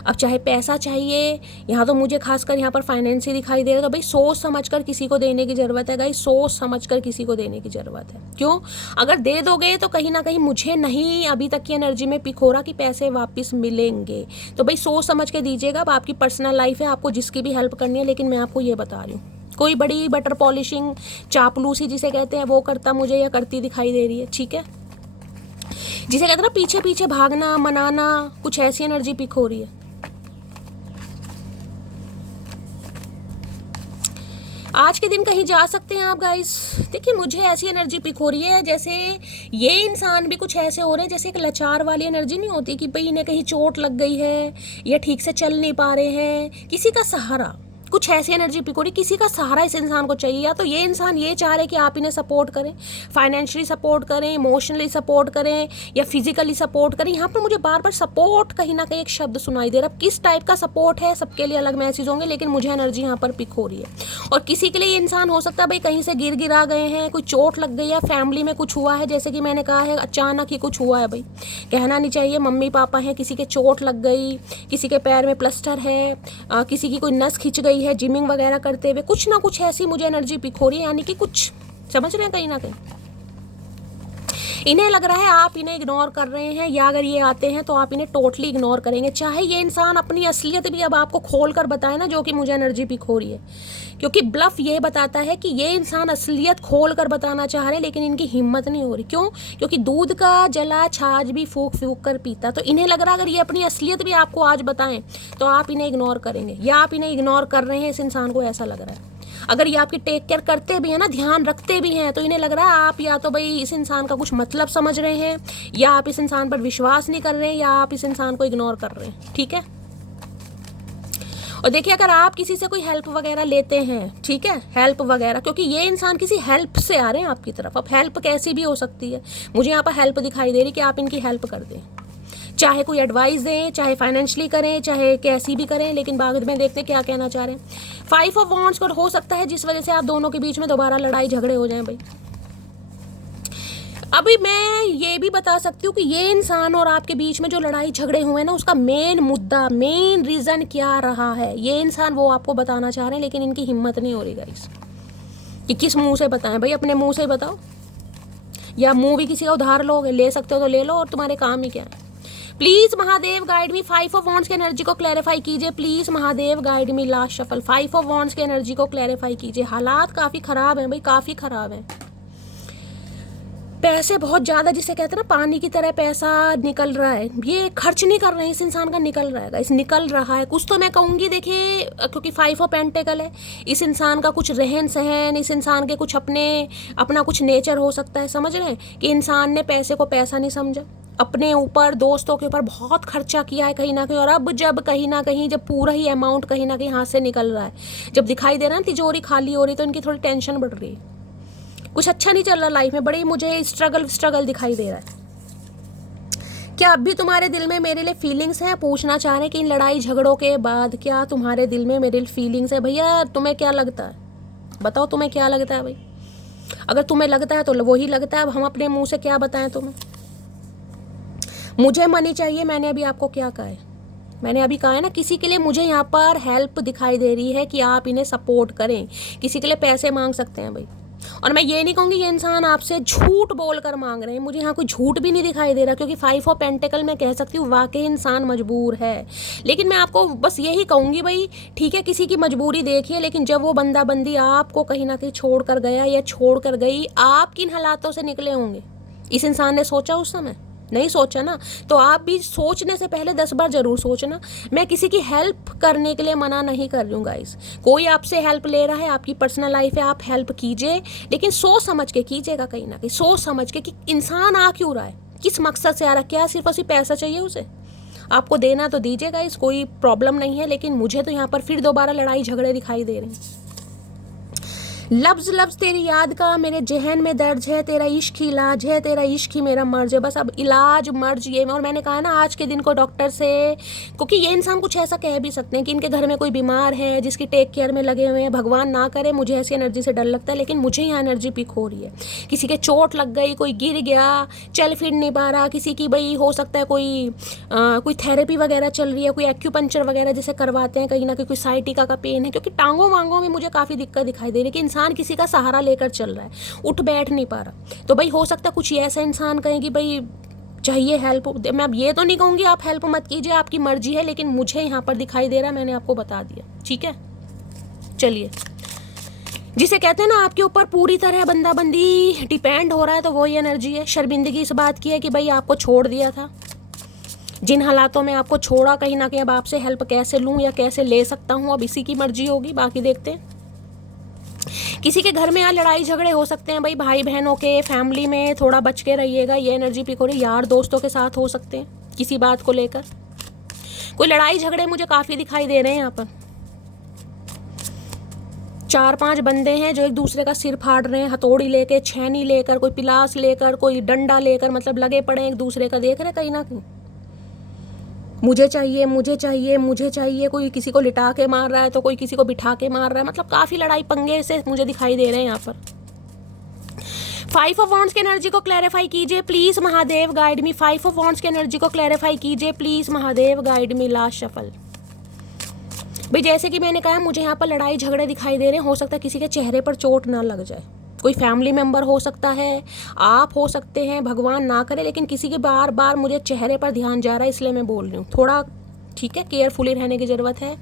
अब चाहे पैसा चाहिए, यहाँ तो मुझे खासकर यहाँ पर फाइनेंस ही दिखाई दे रहा है, तो भाई सोच समझकर किसी को देने की ज़रूरत है गाइस, सोच समझकर किसी को देने की ज़रूरत है। क्यों? अगर दे दोगे तो कहीं ना कहीं मुझे नहीं अभी तक की एनर्जी में पिक हो रहा कि पैसे वापस मिलेंगे, तो भाई सोच समझ के दीजिएगा। अब आपकी पर्सनल लाइफ है, आपको जिसकी भी हेल्प करनी है, लेकिन मैं आपको ये बता रही हूँ कोई बड़ी बटर पॉलिशिंग, चापलूसी जिसे कहते हैं, वो करता मुझे या करती दिखाई दे रही है, ठीक है, जिसे कहते हैं ना पीछे पीछे भागना, मनाना, कुछ ऐसी एनर्जी पिक हो रही है। आज के दिन कहीं जा सकते हैं आप गाइस। देखिए मुझे ऐसी एनर्जी पिक हो रही है जैसे ये इंसान भी कुछ ऐसे हो रहे हैं जैसे एक लाचार वाली एनर्जी नहीं होती कि भाई इन्हें कहीं चोट लग गई है या ठीक से चल नहीं पा रहे हैं, किसी का सहारा, कुछ ऐसी एनर्जी पिक हो रही, किसी का सहारा इस इंसान को चाहिए। या तो ये इंसान ये चाह रहे कि आप इन्हें सपोर्ट करें, फाइनेंशियली सपोर्ट करें, इमोशनली सपोर्ट करें, या फिजिकली सपोर्ट करें। यहाँ पर मुझे बार बार सपोर्ट कहीं ना कहीं एक शब्द सुनाई दे रहा है। किस टाइप का सपोर्ट है सबके लिए अलग मैसेज होंगे, लेकिन मुझे एनर्जी यहाँ पर पिक हो रही है। और किसी के लिए ये इंसान हो सकता है भाई कहीं से गिर गिरा गए हैं, कोई चोट लग गई है, फैमिली में कुछ हुआ है, जैसे कि मैंने कहा है अचानक ही कुछ हुआ है भाई, कहना नहीं चाहिए, मम्मी पापा हैं, किसी के चोट लग गई, किसी के पैर में प्लास्टर है, किसी की कोई नस खिंच गई है जिमिंग वगैरह करते हुए, कुछ ना कुछ ऐसी मुझे एनर्जी पिक हो रही है। यानी कि कुछ समझ रहे हैं, कहीं ना कहीं इन्हें लग रहा है आप इन्हें इग्नोर कर रहे हैं, या अगर ये आते हैं तो आप इन्हें टोटली इग्नोर करेंगे। चाहे ये इंसान अपनी असलियत भी अब आपको खोल कर बताए ना, जो कि मुझे एनर्जी पिक हो रही है, क्योंकि ब्लफ ये बताता है कि ये इंसान असलियत खोल कर बताना चाह रहे हैं, लेकिन इनकी हिम्मत नहीं हो रही। क्यों? क्योंकि दूध का जला छाछ भी फूक फूक कर पीता। तो इन्हें लग रहा है अगर ये अपनी असलियत भी आपको आज बताएं तो आप इन्हें इग्नोर करेंगे, या आप इन्हें इग्नोर कर रहे हैं, इस इंसान को ऐसा लग रहा है। अगर ये आपकी टेक केयर करते भी हैं ना, ध्यान रखते भी हैं, तो इन्हें लग रहा है आप या तो भाई इस इंसान का कुछ मतलब समझ रहे हैं, या आप इस इंसान पर विश्वास नहीं कर रहे हैं, या आप इस इंसान को इग्नोर कर रहे हैं। ठीक है। और देखिए, अगर आप किसी से कोई हेल्प वगैरह लेते हैं, ठीक है, हेल्प वगैरह, क्योंकि ये इंसान किसी हेल्प से आ रहे हैं आपकी तरफ। अब हेल्प कैसी भी हो सकती है, मुझे यहाँ पर हेल्प दिखाई दे रही कि आप इनकी हेल्प कर दें, चाहे कोई एडवाइस दें, चाहे फाइनेंशियली करें, चाहे कैसी भी करें, लेकिन बाद में देखते हैं क्या कहना चाह रहे हैं। 5 ऑफ वॉन्ड्स को हो सकता है जिस वजह से आप दोनों के बीच में दोबारा लड़ाई झगड़े हो जाएं भाई। अभी मैं ये भी बता सकती हूँ कि ये इंसान और आपके बीच में जो लड़ाई झगड़े हुए हैं ना, उसका मेन मुद्दा, मेन रीज़न क्या रहा है, ये इंसान वो आपको बताना चाह रहे हैं, लेकिन इनकी हिम्मत नहीं हो रही गाइस कि किस मुंह से बताएं। भाई अपने मुंह से बताओ, या मुंह भी किसी का उधार लोगे, ले सकते हो तो ले लो, और तुम्हारे काम ही क्या है। Please Mahadev guide me, 5 of wands की एनर्जी को क्लैरिफाई कीजिए। Please Mahadev guide me, last shuffle, 5 of wands की एनर्जी को क्लैरिफाई कीजिए। हालात काफी खराब हैं भाई, काफी खराब हैं। पैसे बहुत ज़्यादा, जिसे कहते हैं ना पानी की तरह पैसा निकल रहा है, ये खर्च नहीं कर रहे हैं, इस इंसान का निकल रहा है, इस निकल रहा है कुछ तो मैं कहूँगी। देखिए, क्योंकि 5 ऑफ पेंटिकल है, इस इंसान का कुछ रहन सहन, इस इंसान के कुछ अपना कुछ नेचर हो सकता है, समझ रहे हैं, कि इंसान ने पैसे को पैसा नहीं समझा, अपने ऊपर, दोस्तों के ऊपर बहुत खर्चा किया है कहीं ना कहीं, और अब जब कहीं ना कहीं जब पूरा ही अमाउंट कहीं ना कहीं हाथ से निकल रहा है, जब दिखाई दे रहा है तिजोरी खाली हो रही, तो इनकी थोड़ी टेंशन बढ़ रही है, कुछ अच्छा नहीं चल रहा लाइफ में, बड़ी मुझे स्ट्रगल दिखाई दे रहा है। क्या अब भी तुम्हारे दिल में मेरे लिए फीलिंग्स हैं? पूछना चाह रहे हैं कि इन लड़ाई झगड़ों के बाद क्या तुम्हारे दिल में मेरे लिए फीलिंग्स है? भैया तुम्हें क्या लगता है, बताओ तुम्हें क्या लगता है भाई। अगर तुम्हें लगता है तो वही लगता है, अब हम अपने मुंह से क्या बताएं तुम्हें। मुझे मनी चाहिए, मैंने अभी आपको क्या कहा है, मैंने अभी कहा है ना, किसी के लिए मुझे यहाँ पर हेल्प दिखाई दे रही है कि आप इन्हें सपोर्ट करें, किसी के लिए पैसे मांग सकते हैं भाई। और मैं ये नहीं कहूँगी ये इंसान आपसे झूठ बोलकर मांग रहे हैं, मुझे यहाँ कोई झूठ भी नहीं दिखाई दे रहा, क्योंकि 5 ऑफ पेंटिकल में कह सकती हूँ वाकई इंसान मजबूर है। लेकिन मैं आपको बस यही कहूँगी भाई, ठीक है, किसी की मजबूरी देखिए, लेकिन जब वो बंदा बंदी आपको कहीं ना कहीं छोड़ कर गया या छोड़ कर गई, आप किन हालातों से निकले होंगे, इस इंसान ने सोचा उस समय? नहीं सोचा ना। तो आप भी सोचने से पहले 10 बार जरूर सोचना। मैं किसी की हेल्प करने के लिए मना नहीं कर रही हूँ गाइस, कोई आपसे हेल्प ले रहा है, आपकी पर्सनल लाइफ है, आप हेल्प कीजिए, लेकिन सोच समझ के कीजिएगा, कहीं ना कहीं सोच समझ के कि इंसान आ क्यों रहा है, किस मकसद से आ रहा है, क्या सिर्फ उसी पैसा चाहिए उसे, आपको देना तो दीजिए गाइस, कोई प्रॉब्लम नहीं है। लेकिन मुझे तो यहाँ पर फिर दोबारा लड़ाई झगड़े दिखाई दे रहे हैं। लफ्ज लफ्ज तेरी याद का मेरे जहन में दर्ज है, तेरा इश्क ही इलाज है, तेरा इश्क ही मेरा मर्ज है। बस अब इलाज मर्ज ये में, और मैंने कहा ना आज के दिन को डॉक्टर से, क्योंकि ये इंसान कुछ ऐसा कह भी सकते हैं कि इनके घर में कोई बीमार है जिसकी टेक केयर में लगे हुए हैं, भगवान ना करे, मुझे ऐसी एनर्जी से डर लगता है, लेकिन मुझे यहाँ एनर्जी पिक हो रही है, किसी के चोट लग गई, कोई गिर गया, चल फिर नहीं पा रहा, किसी की भाई हो सकता है कोई थेरेपी वगैरह चल रही है, कोई एक्यूपंक्चर वगैरह जैसे करवाते हैं, कहीं ना कहीं कोई साइटिका का पेन है, क्योंकि टांगों वांगों में मुझे काफ़ी दिक्कत दिखाई दे रही है कि किसी का सहारा लेकर चल रहा है, उठ बैठ नहीं पा रहा। तो भाई हो सकता है कुछ ऐसा इंसान कहेगी भाई चाहिए हेल्प। मैं अब ये तो नहीं कहूँगी आप हेल्प मत कीजिए, आपकी मर्जी है, लेकिन मुझे यहाँ पर दिखाई दे रहा है, मैंने आपको बता दिया, ठीक है। चलिए, जिसे कहते हैं ना आपके ऊपर पूरी तरह बंदा बंदी डिपेंड हो रहा है, तो वही एनर्जी है। शर्मिंदगी इस बात की है कि भाई आपको छोड़ दिया था, जिन हालातों में आपको छोड़ा, कहीं ना कहीं अब आपसे हेल्प कैसे लूँ या कैसे ले सकता हूँ, अब इसी की मर्जी होगी, बाकी देखते हैं। किसी के घर में यहाँ लड़ाई झगड़े हो सकते हैं भाई बहनों के, फैमिली में थोड़ा बच के रहिएगा, ये एनर्जी पिक हो रही है। यार दोस्तों के साथ हो सकते हैं किसी बात को लेकर, कोई लड़ाई झगड़े मुझे काफ़ी दिखाई दे रहे हैं यहाँ पर। 4-5 बंदे हैं जो एक दूसरे का सिर फाड़ रहे हैं, हथौड़ी लेकर, छेनी लेकर, कोई पिलास लेकर, कोई डंडा लेकर, मतलब लगे पड़े एक दूसरे का, देख रहे कहीं ना कहीं मुझे चाहिए मुझे चाहिए मुझे चाहिए, कोई किसी को लिटा के मार रहा है तो कोई किसी को बिठा के मार रहा है, मतलब काफ़ी लड़ाई पंगे से मुझे दिखाई दे रहे हैं यहाँ पर। 5 ऑफ वॉन्ड्स की एनर्जी को क्लैरिफाई कीजिए please Mahadev guide me. 5 of wands की एनर्जी को क्लैरिफाई कीजिए please Mahadev guide me. Last shuffle. भाई जैसे कि मैंने कहा मुझे यहाँ पर लड़ाई झगड़े दिखाई दे रहे हैं, हो सकता है किसी के चेहरे पर चोट ना लग जाए, कोई फैमिली मेंबर हो सकता है, आप हो सकते हैं, भगवान ना करे, लेकिन किसी के बार बार मुझे चेहरे पर ध्यान जा रहा है, इसलिए मैं बोल रही हूँ, थोड़ा ठीक है केयरफुली रहने की ज़रूरत है।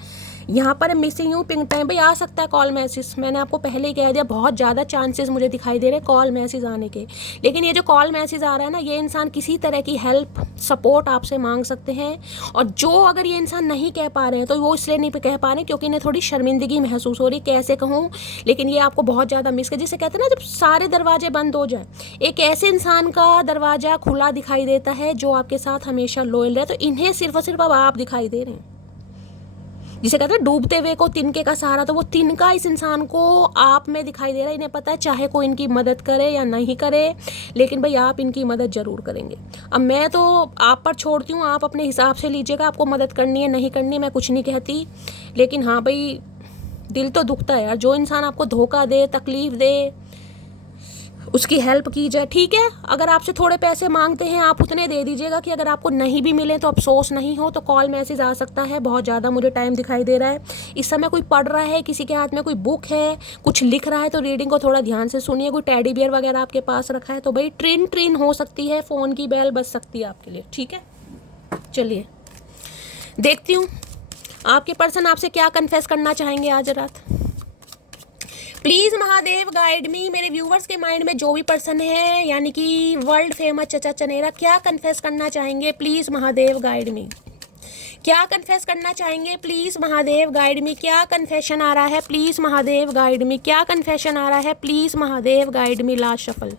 यहाँ पर मिसिंग यू पिंक टाइम भाई आ सकता है कॉल मैसेज, मैंने आपको पहले ही कह दिया बहुत ज़्यादा चांसेस मुझे दिखाई दे रहे हैं कॉल मैसेज आने के। लेकिन ये जो कॉल मैसेज आ रहा है ना, ये इंसान किसी तरह की हेल्प सपोर्ट आपसे मांग सकते हैं। और जो अगर ये इंसान नहीं कह पा रहे हैं तो वो इसलिए नहीं कह पा रहे क्योंकि इन्हें थोड़ी शर्मिंदगी महसूस हो रही, कैसे कहूँ, लेकिन ये आपको बहुत ज़्यादा मिस कर, जिसे कहते हैं ना जब सारे दरवाजे बंद हो जाए, एक ऐसे इंसान का दरवाज़ा खुला दिखाई देता है जो आपके साथ हमेशा लॉयल रहे। तो इन्हें सिर्फ और सिर्फ अब आप दिखाई दे रहे हैं, जिसे कहते हैं डूबते हुए को तिनके का सहारा, तो वो तिनका इस इंसान को आप में दिखाई दे रहा है। इन्हें पता है चाहे कोई इनकी मदद करे या नहीं करे, लेकिन भाई आप इनकी मदद ज़रूर करेंगे। अब मैं तो आप पर छोड़ती हूँ, आप अपने हिसाब से लीजिएगा, आपको मदद करनी है नहीं करनी है मैं कुछ नहीं कहती। लेकिन हाँ भाई दिल तो दुखता है यार, जो इंसान आपको धोखा दे, तकलीफ़ दे, उसकी हेल्प की जाए। ठीक है, अगर आपसे थोड़े पैसे मांगते हैं आप उतने दे दीजिएगा कि अगर आपको नहीं भी मिले तो अफसोस नहीं हो। तो कॉल मैसेज आ सकता है, बहुत ज़्यादा मुझे टाइम दिखाई दे रहा है। इस समय कोई पढ़ रहा है, किसी के हाथ में कोई बुक है, कुछ लिख रहा है, तो रीडिंग को थोड़ा ध्यान से सुनिए। कोई टेडी बियर वगैरह आपके पास रखा है तो भाई ट्रिन ट्रिन हो सकती है, फ़ोन की बेल बज सकती है आपके लिए। ठीक है, चलिए देखती हूँ आपके पर्सन आपसे क्या कन्फेस करना चाहेंगे आज रात। प्लीज़ महादेव गाइड मी, मेरे व्यूवर्स के माइंड में जो भी पर्सन है, यानी कि वर्ल्ड फेमस चचा चनेरा, क्या कन्फेस करना चाहेंगे प्लीज़ महादेव गाइड मी। क्या कन्फेस करना चाहेंगे प्लीज़ महादेव गाइड मी। क्या कन्फेशन आ रहा है प्लीज़ महादेव गाइड मी। क्या कन्फेशन आ रहा है please Mahadev guide me. Last shuffle.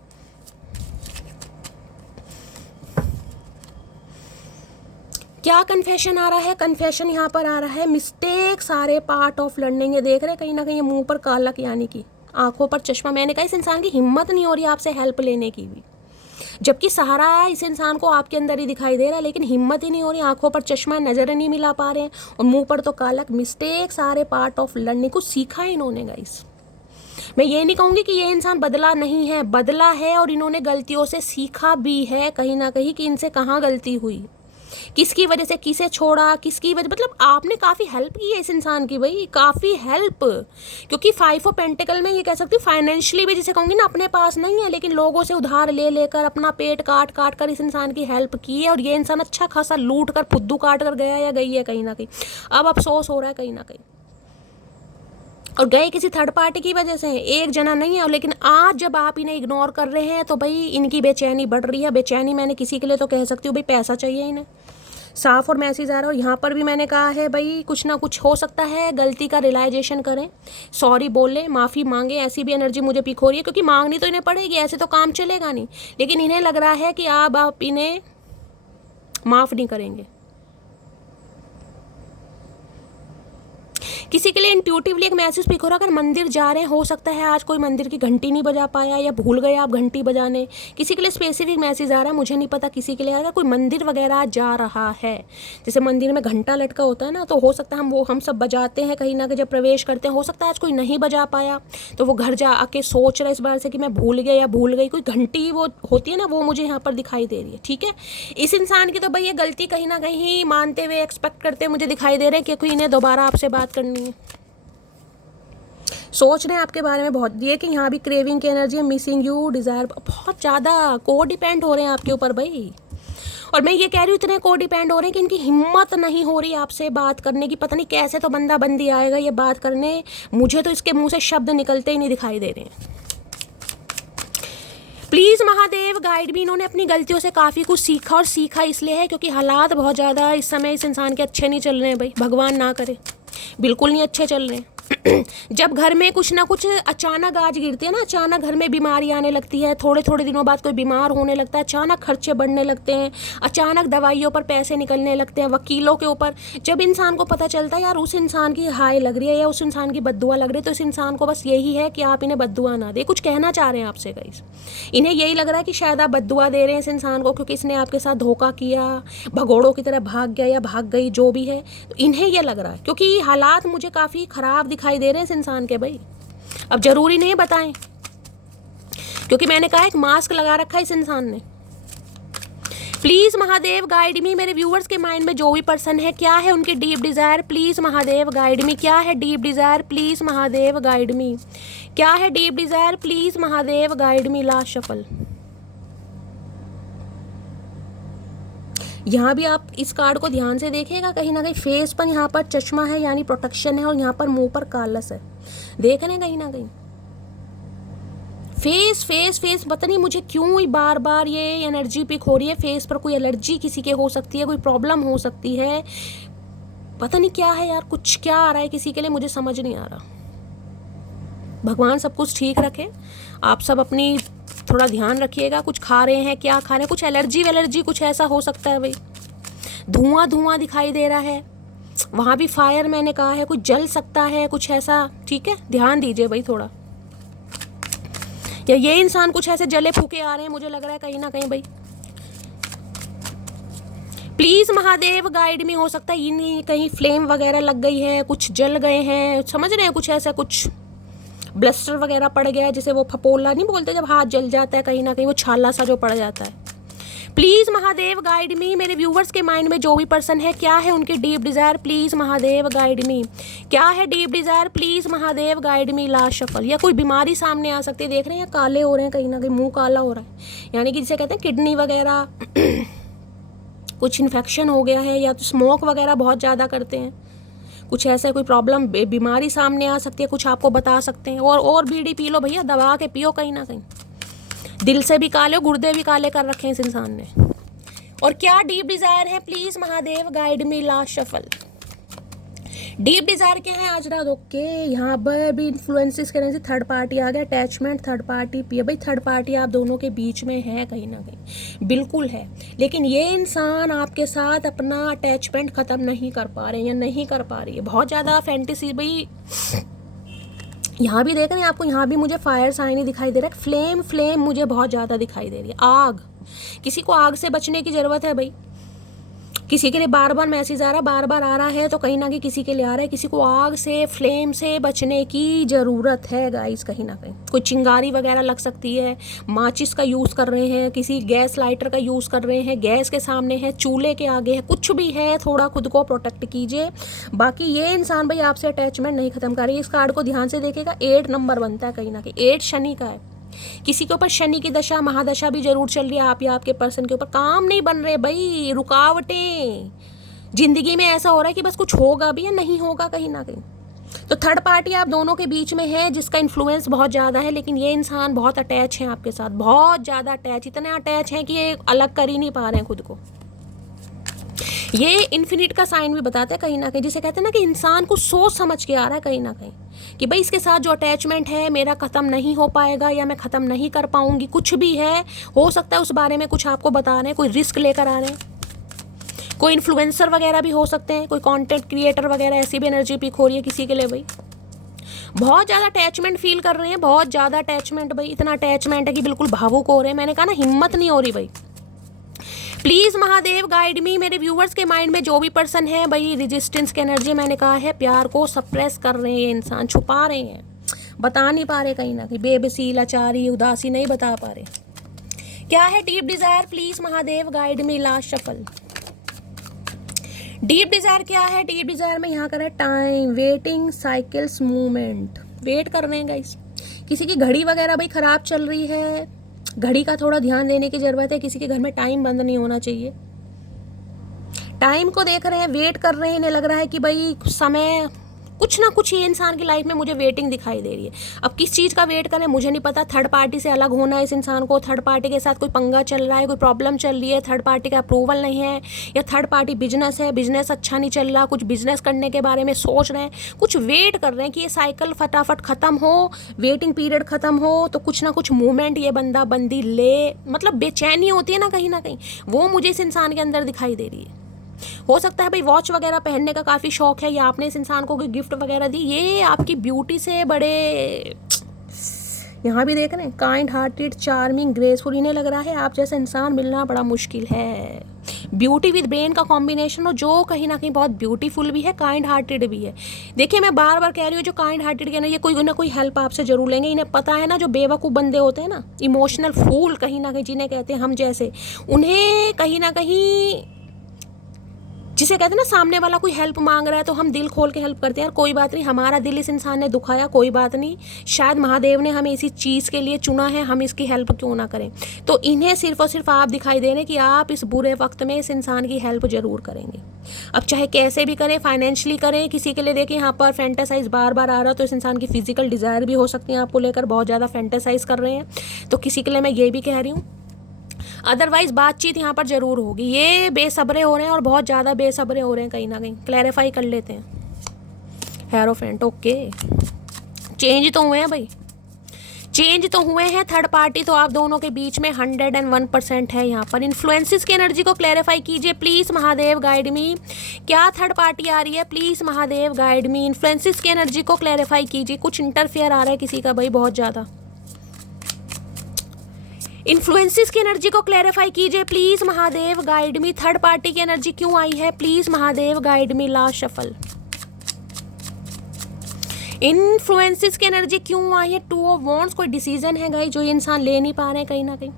क्या कन्फेशन आ रहा है? कन्फेशन यहाँ पर आ रहा है मिस्टेक सारे पार्ट ऑफ लर्निंग। ये देख रहे हैं कहीं ना कहीं मुंह पर कालक, यानी कि आंखों पर चश्मा। मैंने कहा इस इंसान की हिम्मत नहीं हो रही आपसे हेल्प लेने की भी, जबकि सहारा इस इंसान को आपके अंदर ही दिखाई दे रहा है, लेकिन हिम्मत ही नहीं हो रही। आंखों पर चश्मा, नजर नहीं मिला पा रहे हैं, और मुंह पर तो कालक। मिस्टेक सारे पार्ट ऑफ लर्निंग। कुछ सीखा है इन्होंने गाइस। मैं ये नहीं कहूँगी कि ये इंसान बदला नहीं है, बदला है, और इन्होंने गलतियों से सीखा भी है कहीं ना कहीं कि इनसे कहाँ गलती हुई, किसकी वजह से, किसे छोड़ा, किसकी वजह, मतलब आपने काफ़ी हेल्प की है इस इंसान की भाई, काफ़ी हेल्प। क्योंकि 5 ऑफ पेंटिकल में ये कह सकती हूँ फाइनेंशियली भी, जिसे कहूँगी ना अपने पास नहीं है, लेकिन लोगों से उधार ले लेकर अपना पेट काट काट कर इस इंसान की हेल्प की है। और ये इंसान अच्छा खासा लूट कर फुद्दू काट कर गया या गई है कहीं ना कहीं। अब अफसोस हो रहा है कहीं ना कहीं, और गए किसी थर्ड पार्टी की वजह से, एक जना नहीं है। लेकिन आज जब आप इन्हें इग्नोर कर रहे हैं तो भाई इनकी बेचैनी बढ़ रही है। बेचैनी मैंने किसी के लिए तो कह सकती हूँ भाई पैसा चाहिए इन्हें, साफ और मैसेज आ रहा है। और यहाँ पर भी मैंने कहा है भाई कुछ ना कुछ हो सकता है, गलती का रियलाइजेशन करें, सॉरी बोलें, माफ़ी मांगे। ऐसी भी एनर्जी मुझे पिक हो रही है, क्योंकि मांगनी तो इन्हें पड़ेगी, ऐसे तो काम चलेगा नहीं। लेकिन इन्हें लग रहा है कि आप इन्हें माफ़ नहीं करेंगे। किसी के लिए इंट्यूटिवली एक मैसेज पिक हो रहा है, अगर मंदिर जा रहे हैं, हो सकता है आज कोई मंदिर की घंटी नहीं बजा पाया या भूल गए आप घंटी बजाने। किसी के लिए स्पेसिफिक मैसेज आ रहा है, मुझे नहीं पता किसी के लिए आ रहा है। कोई मंदिर वगैरह जा रहा है, जैसे मंदिर में घंटा लटका होता है ना, तो हो सकता है हम सब बजाते हैं कहीं ना कहीं जब प्रवेश करते हैं। हो सकता है आज कोई नहीं बजा पाया, तो वो घर जा आके सोच रहा है इस बार से कि मैं भूल गया या भूल गई। कोई घंटी वो होती है ना, वो मुझे यहाँ पर दिखाई दे रही है। ठीक है, इस इंसान की तो भाई ये गलती कहीं ना कहीं मानते हुए, एक्सपेक्ट करते हुए मुझे दिखाई दे रहे हैं कि कोई इन्हें दोबारा आपसे बात करनी है, सोच रहे हैं आपके बारे में बहुत। ये कि यहाँ भी क्रेविंग की एनर्जी है, मिसिंग यू, डिज़ायर, बहुत ज़्यादा को डिपेंड हो रहे हैं आपके ऊपर भाई। और मैं ये कह रही हूँ इतने को डिपेंड हो रहे हैं कि इनकी हिम्मत नहीं हो रही आपसे बात करने की। पता नहीं कैसे तो बंदा बंदी आएगा ये बात करने, मुझे तो इसके मुंह से शब्द निकलते ही नहीं दिखाई दे रहे हैं। प्लीज़ महादेव गाइड भी। इन्होंने अपनी गलतियों से काफ़ी कुछ सीखा, और सीखा इसलिए है क्योंकि हालात बहुत ज़्यादा इस समय इस इंसान के अच्छे नहीं चल रहे हैं भाई, भगवान ना करे, बिल्कुल नहीं अच्छे चल रहे हैं। जब घर में कुछ ना कुछ अचानक आज गिरती है ना, अचानक घर में बीमारी आने लगती है, थोड़े थोड़े दिनों बाद कोई बीमार होने लगता है, अचानक खर्चे बढ़ने लगते हैं, अचानक दवाइयों पर पैसे निकलने लगते हैं, वकीलों के ऊपर। जब इंसान को पता चलता है यार उस इंसान की हाय लग रही है या उस इंसान की बद्दुआ लग रही है, तो इस इंसान को बस यही है कि आप इन्हें बद्दुआ ना दे। कुछ कहना चाह रहे हैं आपसे गाइस, इन्हें यही लग रहा है कि शायद आप बद्दुआ दे रहे हैं इस इंसान को क्योंकि इसने आपके साथ धोखा किया, भगोड़ों की तरह भाग गया या भाग गई, जो भी है। तो इन्हें यह लग रहा है, क्योंकि हालात मुझे काफ़ी ख़राब दिखाई दे रहे हैं इस इंसान के भाई। अब जरूरी नहीं बताएं, क्योंकि मैंने कहा एक मास्क लगा रखा है इस इंसान ने। प्लीज महादेव गाइड मी। मेरे व्यूअर्स के माइंड में जो भी पर्सन है, क्या है उनकी deep desire, please Mahadev guide मी। क्या है deep desire, please Mahadev guide मी। क्या है deep desire, please Mahadev guide me. Last shuffle. यहाँ भी आप इस कार्ड को ध्यान से देखिएगा, कहीं ना कहीं फेस पर यहाँ पर चश्मा है यानी प्रोटेक्शन है, और यहाँ पर मुंह पर कालस है, देख रहे हैं कहीं ना कहीं फेस फेस फेस। पता नहीं मुझे क्यों बार बार ये एनर्जी पिक हो रही है, फेस पर कोई एलर्जी किसी के हो सकती है, कोई प्रॉब्लम हो सकती है, पता नहीं क्या है यार, कुछ क्या आ रहा है किसी के लिए, मुझे समझ नहीं आ रहा। भगवान सब कुछ ठीक रखे, आप सब अपनी थोड़ा ध्यान रखिएगा। कुछ खा रहे हैं, क्या खा रहे हैं, कुछ एलर्जी वेलर्जी कुछ ऐसा हो सकता है भाई। धुआं धुआं दिखाई दे रहा है, वहाँ भी फायर मैंने कहा है, कुछ जल सकता है कुछ ऐसा, ठीक है, ध्यान दीजिए भाई थोड़ा। या ये इंसान कुछ ऐसे जले फूके आ रहे हैं, मुझे लग रहा है कहीं ना कहीं भाई। प्लीज महादेव गाइड में, हो सकता है इन कहीं फ्लेम वगैरह लग गई है, कुछ जल गए हैं, समझ रहे हैं, कुछ ऐसा, कुछ ब्लस्टर वगैरह पड़ गया है, जिसे वो फपोला नहीं बोलते जब हाथ जल जाता है, कहीं ना कहीं वो छाला सा जो पड़ जाता है। प्लीज महादेव गाइड मी, मेरे व्यूवर्स के माइंड में जो भी पर्सन है, क्या है उनकी deep desire, please Mahadev guide मी, क्या है deep desire, please Mahadev guide me. Last shuffle, या कोई बीमारी सामने आ सकती है, देख रहे हैं काले हो रहे हैं, कहीं ना कहीं मुंह काला हो रहा है, यानी कि जिसे कहते हैं किडनी वगैरह कुछ इन्फेक्शन हो गया है, या तो स्मोक वगैरह बहुत ज़्यादा करते हैं, कुछ ऐसे कोई प्रॉब्लम बीमारी सामने आ सकती है, कुछ आपको बता सकते हैं। और बीड़ी पी लो भैया, दबा के पियो, कहीं ना कहीं दिल से भी काले, गुर्दे भी काले कर रखे हैं इस इंसान ने। और क्या डीप डिजायर है, please Mahadev guide me. Last shuffle, deep desire क्या है आज रात। ओके, यहाँ पर भी इन्फ्लुएंसेस करने से थर्ड पार्टी आ गया, अटैचमेंट थर्ड पार्टी पिए भाई, थर्ड पार्टी आप दोनों के बीच में है कहीं ना कहीं, बिल्कुल है, लेकिन ये इंसान आपके साथ अपना अटैचमेंट खत्म नहीं कर पा रहे हैं या नहीं कर पा रही है, बहुत ज़्यादा फैंटेसी भाई। यहाँ भी देख रहे हैं आपको, यहाँ भी मुझे फायर साइन ही दिखाई दे रहा है, फ्लेम फ्लेम मुझे बहुत ज़्यादा दिखाई दे रही है, आग, किसी को आग से बचने की ज़रूरत है भाई। किसी के लिए बार बार मैसेज आ रहा है, बार बार आ रहा है, तो कहीं ना कहीं किसी के लिए आ रहा है, किसी को आग से फ्लेम से बचने की ज़रूरत है गाइस, कहीं ना कहीं कोई चिंगारी वगैरह लग सकती है, माचिस का यूज़ कर रहे हैं, किसी गैस लाइटर का यूज़ कर रहे हैं, गैस के सामने है, चूल्हे के आगे है, कुछ भी है, थोड़ा खुद को प्रोटेक्ट कीजिए। बाकी ये इंसान भाई आपसे अटैचमेंट नहीं खत्म कर रही है। इस कार्ड को ध्यान से देखेगा, 8 नंबर बनता है कहीं ना कहीं, 8 शनि का है, किसी के ऊपर शनि की दशा महादशा भी जरूर चल रही है, आप या आपके पर्सन के ऊपर काम नहीं बन रहे भाई, रुकावटें जिंदगी में, ऐसा हो रहा है कि बस कुछ होगा भी या नहीं होगा कहीं ना कहीं। तो थर्ड पार्टी आप दोनों के बीच में है, जिसका इन्फ्लुएंस बहुत ज़्यादा है, लेकिन ये इंसान बहुत अटैच है आपके साथ, बहुत ज़्यादा अटैच, इतने अटैच हैं कि ये अलग कर ही नहीं पा रहे हैं खुद को। ये इन्फिनिट का साइन भी बताता है कहीं ना कहीं, जिसे कहते हैं ना कि इंसान को सोच समझ के आ रहा है कहीं ना कहीं कि भाई इसके साथ जो अटैचमेंट है मेरा ख़त्म नहीं हो पाएगा, या मैं ख़त्म नहीं कर पाऊंगी, कुछ भी है, हो सकता है उस बारे में कुछ आपको बता रहे हैं, कोई रिस्क लेकर आ रहे हैं, कोई इन्फ्लुएंसर वगैरह भी हो सकते हैं, कोई कंटेंट क्रिएटर वगैरह, ऐसी भी एनर्जी पिक हो रही है किसी के लिए भाई। बहुत ज़्यादा अटैचमेंट फील कर रहे हैं, बहुत ज़्यादा अटैचमेंट भाई, इतना अटैचमेंट है कि बिल्कुल भावुक हो रहे हैं। मैंने कहा ना, हिम्मत नहीं हो रही भाई। प्लीज़ महादेव गाइड मी, मेरे व्यूवर्स के माइंड में जो भी पर्सन है भाई, रेजिस्टेंस की एनर्जी, मैंने कहा है प्यार को सप्रेस कर रहे हैं ये इंसान, छुपा रहे हैं, बता नहीं पा रहे कहीं ना कहीं, बेबसी, लाचारी, उदासी नहीं बता पा रहे। क्या है deep desire, please Mahadev guide me. Last shuffle, deep desire क्या है। डीप डिजायर में यहाँ कर रहे हैं time, waiting, cycles, movement, wait कर रहे हैं गाइस। किसी की घड़ी वगैरह भाई खराब चल रही है, घड़ी का थोड़ा ध्यान देने की जरूरत है, किसी के घर में टाइम बंद नहीं होना चाहिए। टाइम को देख रहे हैं, वेट कर रहे हैं, इन्हें लग रहा है कि भाई समय, कुछ ना कुछ ये इंसान की लाइफ में मुझे वेटिंग दिखाई दे रही है। अब किस चीज़ का वेट करें मुझे नहीं पता, थर्ड पार्टी से अलग होना है इस इंसान को, थर्ड पार्टी के साथ कोई पंगा चल रहा है, कोई प्रॉब्लम चल रही है, थर्ड पार्टी का अप्रूवल नहीं है, या थर्ड पार्टी बिजनेस है, बिजनेस अच्छा नहीं चल रहा, कुछ बिजनेस करने के बारे में सोच रहे हैं, कुछ वेट कर रहे हैं कि ये साइकिल फटाफट ख़त्म हो, वेटिंग पीरियड ख़त्म हो, तो कुछ ना कुछ मूवमेंट ये बंदा बंदी ले, मतलब बेचैनी होती है ना कहीं ना कहीं, वो मुझे इस इंसान के अंदर दिखाई दे रही है। हो सकता है भाई वॉच वगैरह पहनने का काफ़ी शौक है, या आपने इस इंसान को कोई गिफ्ट वगैरह दी, ये आपकी ब्यूटी से बड़े, यहाँ भी देख रहे हैं काइंड हार्टेड, चार्मिंग, ग्रेसफुल, इन्हें लग रहा है आप जैसा इंसान मिलना बड़ा मुश्किल है। ब्यूटी विद ब्रेन का कॉम्बिनेशन हो, जो कहीं ना कहीं बहुत ब्यूटीफुल भी है, काइंड हार्टेड भी है। देखिए मैं बार बार कह रही हूँ, जो काइंड हार्टेड के ना, ये कोई ना कोई हेल्प आपसे जरूर लेंगे, इन्हें पता है ना, जो बेवकूफ़ बंदे होते हैं ना, इमोशनल फूल कहीं ना कहीं जिन्हें कहते हैं हम जैसे, उन्हें कहीं ना कहीं जिसे कहते हैं ना, सामने वाला कोई हेल्प मांग रहा है तो हम दिल खोल के हेल्प करते हैं, यार कोई बात नहीं, हमारा दिल इस इंसान ने दुखाया, कोई बात नहीं, शायद महादेव ने हमें इसी चीज़ के लिए चुना है, हम इसकी हेल्प क्यों ना करें। तो इन्हें सिर्फ और सिर्फ आप दिखाई दे रहे हैं कि आप इस बुरे वक्त में इस इंसान की हेल्प जरूर करेंगे। अब चाहे कैसे भी करें, फाइनेंशियली करें, किसी के लिए देखिए यहाँ पर फैंटेसाइज बार बार आ रहा है, तो इस इंसान की फिजिकल डिज़ायर भी हो सकती है आपको लेकर, बहुत ज़्यादा फैंटेसाइज कर रहे हैं, तो किसी के लिए मैं ये भी कह रही हूँ। अदरवाइज बातचीत यहाँ पर जरूर होगी। ये बेसब्रे हो रहे हैं और बहुत ज़्यादा बेसब्रे हो रहे हैं, कहीं ना कहीं क्लैरिफाई कर लेते हैं। हेरोफेंट, ओके, चेंज तो हुए हैं भाई, चेंज तो हुए हैं। थर्ड पार्टी तो आप दोनों के बीच में 101% है यहाँ पर। इन्फ्लुएंसेस की एनर्जी को क्लैरिफाई कीजिए प्लीज़ महादेव, गाइड मी। क्या थर्ड पार्टी आ रही है please Mahadev, guide me. Influences की एनर्जी को क्लैरिफाई कीजिए, कुछ इंटरफेयर आ रहा है किसी का भाई, बहुत ज़्यादा। इन्फ्लुएंसेस की एनर्जी को क्लैरिफाई कीजिए please Mahadev, guide me. Third party की एनर्जी क्यों आई है please Mahadev, guide me. Last shuffle, influences की एनर्जी क्यों आई है। 2 ऑफ वॉन्ड्स, कोई डिसीजन है गाइस जो ये इंसान ले नहीं पा रहे हैं, कहीं ना कहीं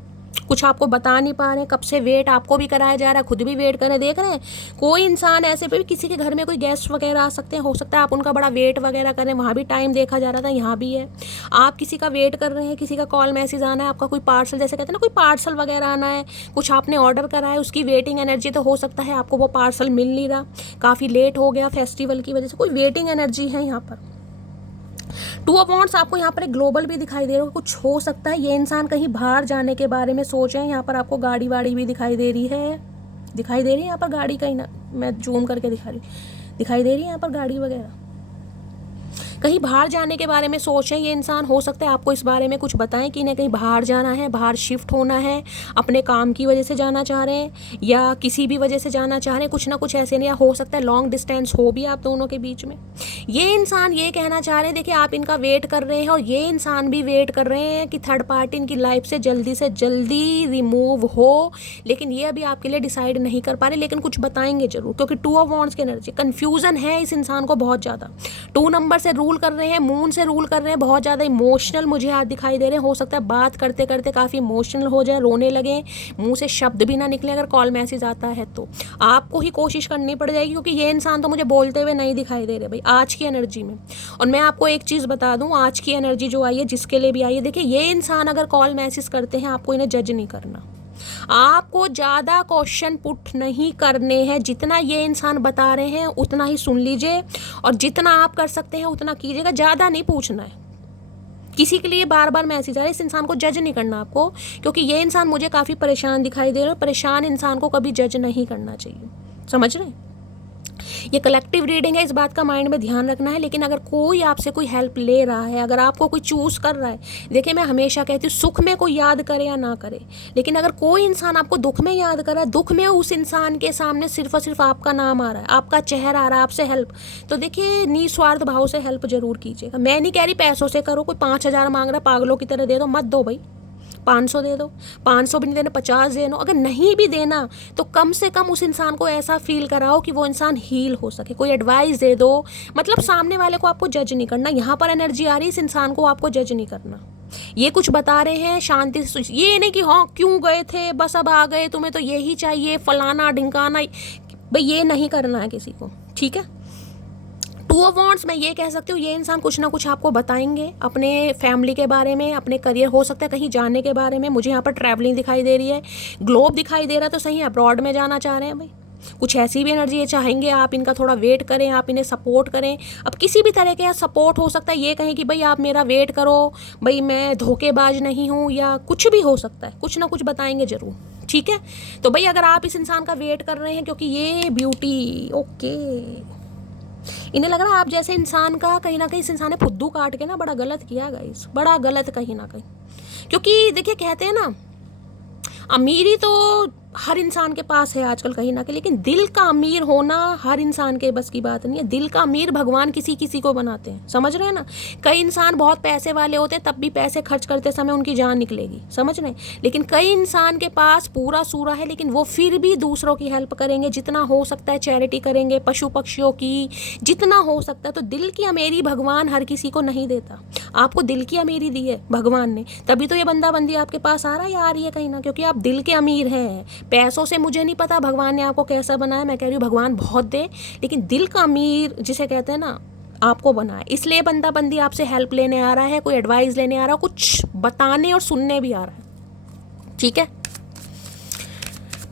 कुछ आपको बता नहीं पा रहे हैं। कब से वेट आपको भी कराया जा रहा है, खुद भी वेट करें, देख रहे हैं कोई इंसान ऐसे पे भी, किसी के घर में कोई गेस्ट वगैरह आ सकते हैं, हो सकता है आप उनका बड़ा वेट वगैरह करें, वहाँ भी टाइम देखा जा रहा था, यहाँ भी है। आप किसी का वेट कर रहे हैं, किसी का कॉल मैसेज आना है, आपका कोई पार्सल, जैसे कहते हैं ना कोई पार्सल वगैरह आना है, कुछ आपने ऑर्डर करा है, उसकी वेटिंग एनर्जी, तो हो सकता है आपको वो पार्सल मिल नहीं रहा, काफ़ी लेट हो गया फेस्टिवल की वजह से, कोई वेटिंग एनर्जी है यहाँ पर। 2 ऑफ वॉन्ड्स आपको यहाँ पर एक ग्लोबल भी दिखाई दे रहा है, कुछ हो सकता है ये इंसान कहीं बाहर जाने के बारे में सोच रहे हैं। यहाँ पर आपको गाड़ी वाड़ी भी दिखाई दे रही है, यहाँ पर गाड़ी, कहीं ना, मैं जूम करके दिखाई दे रही है यहाँ पर गाड़ी वगैरह, कहीं बाहर जाने के बारे में सोच रहे हैं ये इंसान। हो सकता है आपको इस बारे में कुछ बताएं कि इन्हें कहीं बाहर जाना है, बाहर शिफ्ट होना है, अपने काम की वजह से जाना चाह रहे हैं या किसी भी वजह से जाना चाह रहे हैं, कुछ ना कुछ ऐसे नहीं, या हो सकता है लॉन्ग डिस्टेंस हो भी आप दोनों के बीच में। ये इंसान ये कहना चाह रहे हैं, देखिए आप इनका वेट कर रहे हैं और ये इंसान भी वेट कर रहे हैं कि थर्ड पार्टी इनकी लाइफ से जल्दी रिमूव हो, लेकिन ये अभी आपके लिए डिसाइड नहीं कर पा रहे, लेकिन कुछ बताएंगे जरूर, क्योंकि 2 ऑफ वॉन्ड्स की एनर्जी, कन्फ्यूजन है इस इंसान को बहुत ज़्यादा। 2 नंबर से रूल कर रहे हैं, मून से रूल कर रहे हैं, बहुत ज़्यादा इमोशनल मुझे आज दिखाई दे रहे हैं। हो सकता है बात करते करते काफ़ी इमोशनल हो जाए, रोने लगे, मुंह से शब्द भी ना निकले अगर कॉल मैसेज आता है तो। आपको ही कोशिश करनी पड़ जाएगी, क्योंकि ये इंसान तो मुझे बोलते हुए नहीं दिखाई दे रहे भाई आज की एनर्जी में। और मैं आपको एक चीज़ बता दूं, आज की एनर्जी जो आई है, जिसके लिए भी आई है, देखिए ये इंसान अगर कॉल मैसेज करते हैं, आपको इन्हें जज नहीं करना, आपको ज़्यादा क्वेश्चन पुट नहीं करने हैं। जितना ये इंसान बता रहे हैं उतना ही सुन लीजिए, और जितना आप कर सकते हैं उतना कीजिएगा, ज़्यादा नहीं पूछना है। किसी के लिए बार बार मैसेज आ रहा है, इस इंसान को जज नहीं करना आपको, क्योंकि ये इंसान मुझे काफ़ी परेशान दिखाई दे रहा है। परेशान इंसान को कभी जज नहीं करना चाहिए, समझ रहे हैं। ये कलेक्टिव रीडिंग है, इस बात का माइंड में ध्यान रखना है। लेकिन अगर कोई आपसे कोई हेल्प ले रहा है, अगर आपको कोई चूज़ कर रहा है, देखिए मैं हमेशा कहती हूँ सुख में कोई याद करे या ना करे, लेकिन अगर कोई इंसान आपको दुख में याद कर रहा है, दुख में उस इंसान के सामने सिर्फ और सिर्फ आपका नाम आ रहा है, आपका चेहरा आ रहा है, आपसे हेल्प, तो देखिए निस्वार्थ भाव से हेल्प जरूर कीजिएगा। मैं नहीं कह रही पैसों से करो, कोई 5,000 मांग रहा है पागलों की तरह दे दो, मत दो भाई, 500 दे दो, 500 भी नहीं देना 50 दे दो। अगर नहीं भी देना तो कम से कम उस इंसान को ऐसा फील कराओ कि वो इंसान हील हो सके, कोई एडवाइस दे दो। मतलब सामने वाले को आपको जज नहीं करना, यहाँ पर एनर्जी आ रही है, इस इंसान को आपको जज नहीं करना। ये कुछ बता रहे हैं शांति से, ये नहीं कि हाँ क्यों गए थे, बस अब आ गए, तुम्हें तो यही चाहिए, फलाना ढिंकाना, भाई ये नहीं करना है किसी को, ठीक है। 2 ऑफ वॉन्ड्स, मैं ये कह सकती हूँ ये इंसान कुछ ना कुछ आपको बताएंगे अपने फैमिली के बारे में, अपने करियर, हो सकता है कहीं जाने के बारे में। मुझे यहाँ पर ट्रैवलिंग दिखाई दे रही है, ग्लोब दिखाई दे रहा है, तो सही अब्रॉड में जाना चाह रहे हैं भाई, कुछ ऐसी भी एनर्जी ये चाहेंगे आप इनका थोड़ा वेट करें, आप इन्हें सपोर्ट करें। अब किसी भी तरह के सपोर्ट हो सकता है, ये कहें कि भाई आप मेरा वेट करो, भाई मैं धोखेबाज नहीं हूँ, या कुछ भी हो सकता है, कुछ ना कुछ बताएंगे जरूर, ठीक है। तो भाई अगर आप इस इंसान का वेट कर रहे हैं, क्योंकि ये ब्यूटी, ओके, इन्हें लग रहा है आप जैसे इंसान का कहीं ना कहीं इस इंसान ने फुद्दू काट के ना बड़ा गलत किया गाइस, बड़ा गलत कहीं ना कहीं। क्योंकि देखिए कहते हैं ना, अमीरी तो हर इंसान के पास है आजकल कहीं ना कहीं, लेकिन दिल का अमीर होना हर इंसान के बस की बात नहीं है। दिल का अमीर भगवान किसी किसी को बनाते हैं, समझ रहे हैं ना। कई इंसान बहुत पैसे वाले होते हैं, तब भी पैसे खर्च करते समय उनकी जान निकलेगी, समझ रहे हैं। लेकिन कई इंसान के पास पूरा सूरा है, लेकिन वो फिर भी दूसरों की हेल्प करेंगे, जितना हो सकता है चैरिटी करेंगे, पशु पक्षियों की, जितना हो सकता है। तो दिल की अमीरी भगवान हर किसी को नहीं देता, आपको दिल की अमीरी दी है भगवान ने, तभी तो ये बंदा बंदी आपके पास आ रहा है या आ रही है कहीं ना, क्योंकि आप दिल के अमीर हैं। पैसों से मुझे नहीं पता भगवान ने आपको कैसा बनाया, मैं कह रही हूँ भगवान बहुत दे, लेकिन दिल का अमीर जिसे कहते हैं ना आपको बनाए। इसलिए बंदा बंदी आपसे हेल्प लेने आ रहा है, कोई एडवाइस लेने आ रहा है, कुछ बताने और सुनने भी आ रहा है, ठीक है।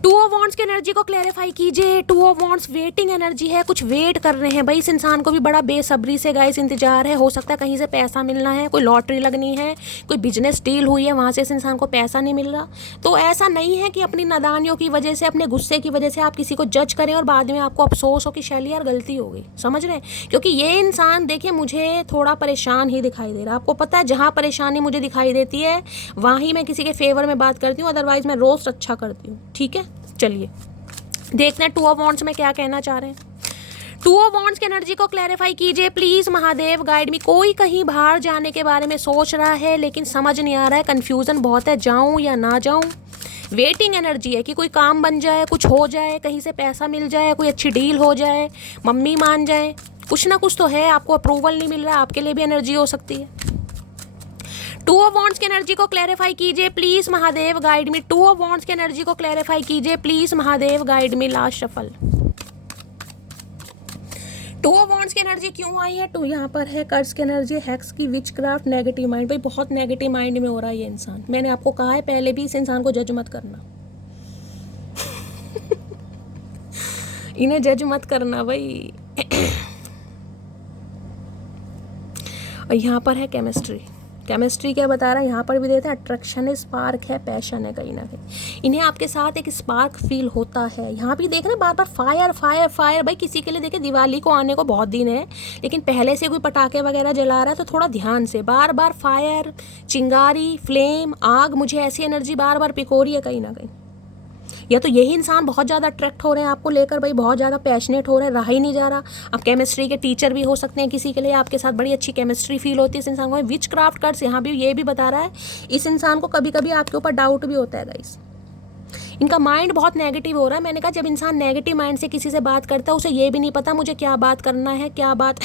टू ऑफ वॉन्ड्स की एनर्जी को क्लैरिफाई कीजिए। Two of wands waiting energy है, कुछ वेट कर रहे हैं भाई। इस इंसान को भी बड़ा बेसब्री से गाइस इंतजार है, हो सकता है कहीं से पैसा मिलना है, कोई लॉटरी लगनी है, कोई बिजनेस डील हुई है, वहाँ से इस इंसान को पैसा नहीं मिल रहा। तो ऐसा नहीं है कि अपनी नादानियों की वजह से, अपने गुस्से की वजह से आप किसी को जज करें और बाद में आपको अफसोस हो कि शैली यार गलती हो गई, समझ रहे हैं। क्योंकि ये इंसान देखिए मुझे थोड़ा परेशान ही दिखाई दे रहा है। आपको पता है जहाँ परेशानी मुझे दिखाई देती है वहाँ ही मैं किसी के फेवर में बात करती हूँ, अदरवाइज मैं रोस्ट अच्छा करती हूँ, ठीक है। चलिए देखते हैं टू ऑफ वॉन्ड्स में क्या कहना चाह रहे हैं। टू ऑफ वॉन्ड्स की एनर्जी को क्लैरिफाई कीजिए प्लीज महादेव, गाइड मी। कोई कहीं बाहर जाने के बारे में सोच रहा है लेकिन समझ नहीं आ रहा है, कंफ्यूजन बहुत है, जाऊं या ना जाऊं। वेटिंग एनर्जी है कि कोई काम बन जाए, कुछ हो जाए, कहीं से पैसा मिल जाए, कोई अच्छी डील हो जाए, मम्मी मान जाए, कुछ ना कुछ तो है। आपको अप्रूवल नहीं मिल रहा, आपके लिए भी एनर्जी हो सकती है। टू ऑफ वॉन्ड्स की एनर्जी को क्लैरिफाई कीजिए please Mahadev, guide me. Two of wands की एनर्जी को क्लैरिफाई कीजिए please Mahadev, guide me. Last shuffle. Two of wands की एनर्जी क्यों आई है? टू यहाँ पर है कर्ज की एनर्जी, हैक्स की, विचक्राफ्ट, नेगेटिव माइंड। भाई बहुत नेगेटिव माइंड में हो रहा है ये इंसान। मैंने आपको कहा है पहले भी, इस इंसान को जज मत करना। इन्हें जज मत करना भाई। और यहाँ पर है केमिस्ट्री। केमिस्ट्री क्या बता रहा है यहाँ पर भी देता है, अट्रैक्शन है, स्पार्क है, पैशन है, कहीं ना कहीं इन्हें आपके साथ एक स्पार्क फील होता है। यहाँ भी देख रहे बार बार फायर फायर फायर। भाई किसी के लिए देखिए दिवाली को आने को बहुत दिन है, लेकिन पहले से कोई पटाखे वगैरह जला रहा है तो थोड़ा ध्यान से, बार बार फायर, चिंगारी, फ्लेम, आग, मुझे ऐसी एनर्जी बार बार पिकोरी है कहीं ना कहीं। या तो यही इंसान बहुत ज़्यादा अट्रैक्ट हो रहे हैं आपको लेकर, भाई बहुत ज़्यादा पैशनेट हो रहे हैं, रहा ही नहीं जा रहा। आप केमिस्ट्री के टीचर भी हो सकते हैं किसी के लिए, आपके साथ बड़ी अच्छी केमिस्ट्री फील होती है इस इंसान को। विच क्राफ्ट कर्स यहाँ भी ये भी बता रहा है इस इंसान को कभी कभी आपके ऊपर डाउट भी होता है गाइस। इनका माइंड बहुत नेगेटिव हो रहा है। मैंने कहा जब इंसान नेगेटिव माइंड से किसी से बात करता है उसे ये भी नहीं पता मुझे क्या बात करना है, क्या बात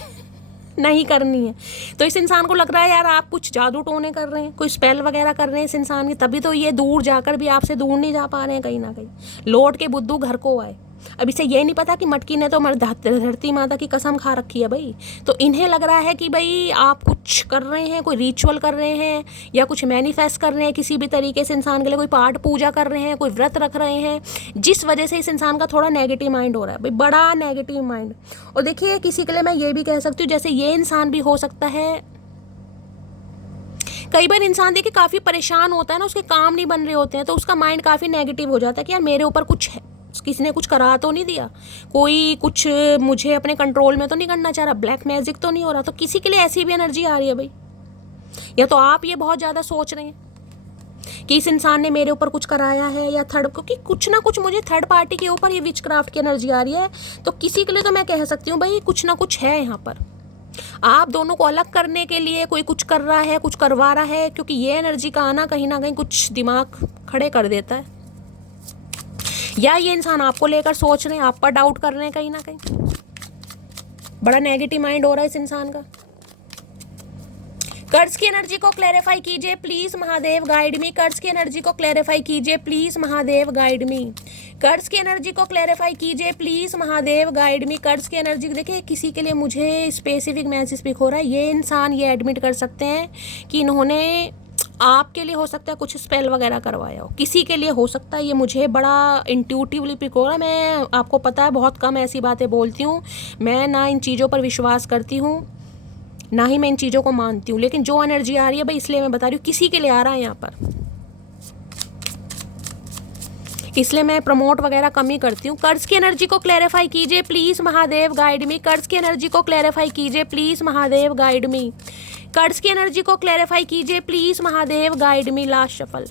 नहीं करनी है। तो इस इंसान को लग रहा है यार आप कुछ जादू टोने कर रहे हैं, कोई स्पेल वगैरह कर रहे हैं इस इंसान की, तभी तो ये दूर जाकर भी आपसे दूर नहीं जा पा रहे हैं कहीं ना कहीं। लौट के बुद्धू घर को आए। अब इसे ये नहीं पता कि मटकी ने तो धरती माता की कसम खा रखी है भाई। तो इन्हें लग रहा है कि भाई आप कुछ कर रहे हैं, कोई रिचुअल कर रहे हैं या कुछ मैनिफेस्ट कर रहे हैं किसी भी तरीके से इंसान के लिए, कोई पाठ पूजा कर रहे हैं, कोई व्रत रख रहे हैं, जिस वजह से इस इंसान का थोड़ा नेगेटिव माइंड हो रहा है भाई, बड़ा नेगेटिव माइंड। और देखिए किसी के लिए मैं ये भी कह सकती हूँ जैसे ये इंसान भी हो सकता है, कई बार इंसान देखिए काफ़ी परेशान होता है ना, उसके काम नहीं बन रहे होते हैं तो उसका माइंड काफ़ी नेगेटिव हो जाता है कि यार मेरे ऊपर कुछ है, किसी ने कुछ करा तो नहीं दिया, कोई कुछ मुझे अपने कंट्रोल में तो नहीं करना चाह रहा, ब्लैक मैजिक तो नहीं हो रहा। तो किसी के लिए ऐसी भी एनर्जी आ रही है भाई। या तो आप ये बहुत ज़्यादा सोच रहे हैं कि इस इंसान ने मेरे ऊपर कुछ कराया है, या थर्ड, क्योंकि कुछ ना कुछ मुझे थर्ड पार्टी के ऊपर ये विचक्राफ्ट की एनर्जी आ रही है। तो किसी के लिए तो मैं कह सकती हूँ भाई कुछ ना कुछ है यहाँ पर, आप दोनों को अलग करने के लिए कोई कुछ कर रहा है, कुछ करवा रहा है, क्योंकि ये एनर्जी का आना कहीं ना कहीं कुछ दिमाग खड़े कर देता है। या ये इंसान आपको लेकर सोच रहे हैं, आप पर डाउट कर रहे हैं कहीं ना कहीं, बड़ा नेगेटिव माइंड हो रहा है इस इंसान का। कर्ज की एनर्जी को क्लैरिफाई कीजिए प्लीज महादेव, गाइड मी। कर्ज की एनर्जी को क्लैरिफाई कीजिए प्लीज महादेव, गाइड मी। कर्ज की एनर्जी को क्लैरिफाई कीजिए प्लीज महादेव, गाइड मी। कर्ज की एनर्जी देखिए किसी के लिए मुझे स्पेसिफिक मैसेज पिक हो रहा है। ये इंसान ये एडमिट कर सकते हैं कि इन्होंने आपके लिए हो सकता है कुछ स्पेल वगैरह करवाया हो, किसी के लिए हो सकता है। ये मुझे बड़ा इंट्यूटिवली पिक हो रहा है। मैं आपको पता है बहुत कम ऐसी बातें बोलती हूँ, मैं ना इन चीज़ों पर विश्वास करती हूँ ना ही मैं इन चीज़ों को मानती हूँ, लेकिन जो एनर्जी आ रही है भाई इसलिए मैं बता रही हूँ किसी के लिए आ रहा है यहाँ पर, इसलिए मैं प्रमोट वगैरह कम ही करती हूँ। कर्ज की एनर्जी को क्लैरिफाई कीजिए प्लीज महादेव, गाइड मी। कर्ज की एनर्जी को क्लैरिफाई कीजिए प्लीज महादेव, गाइड मी। कर्ज की एनर्जी को क्लैरिफाई कीजिए please Mahadev, guide me. Last shuffle.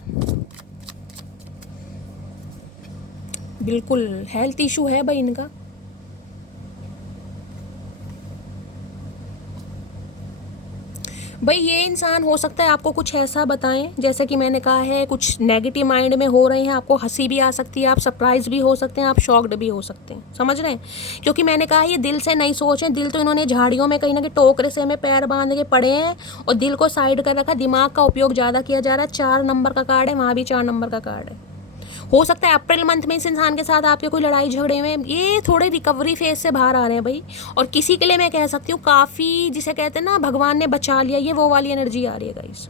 बिल्कुल हेल्थ इशू है भाई इनका। भाई ये इंसान हो सकता है आपको कुछ ऐसा बताएं, जैसे कि मैंने कहा है कुछ नेगेटिव माइंड में हो रहे हैं, आपको हंसी भी आ सकती है, आप सरप्राइज भी हो सकते हैं, आप शॉक्ड भी हो सकते हैं, समझ रहे हैं। क्योंकि मैंने कहा ये दिल से नहीं सोचे, दिल तो इन्होंने झाड़ियों में कहीं ना कहीं टोकरे से हमें पैर बांध के पड़े हैं और दिल को साइड कर रखा, दिमाग का उपयोग ज़्यादा किया जा रहा है। 4 नंबर का कार्ड है, वहाँ भी 4 नंबर का कार्ड है। हो सकता है अप्रैल मंथ में इस इंसान के साथ आपके कोई लड़ाई झगड़े में, ये थोड़े रिकवरी फेज से बाहर आ रहे हैं भाई। और किसी के लिए मैं कह सकती हूँ काफ़ी, जिसे कहते हैं ना भगवान ने बचा लिया, ये वो वाली एनर्जी आ रही है गाइस।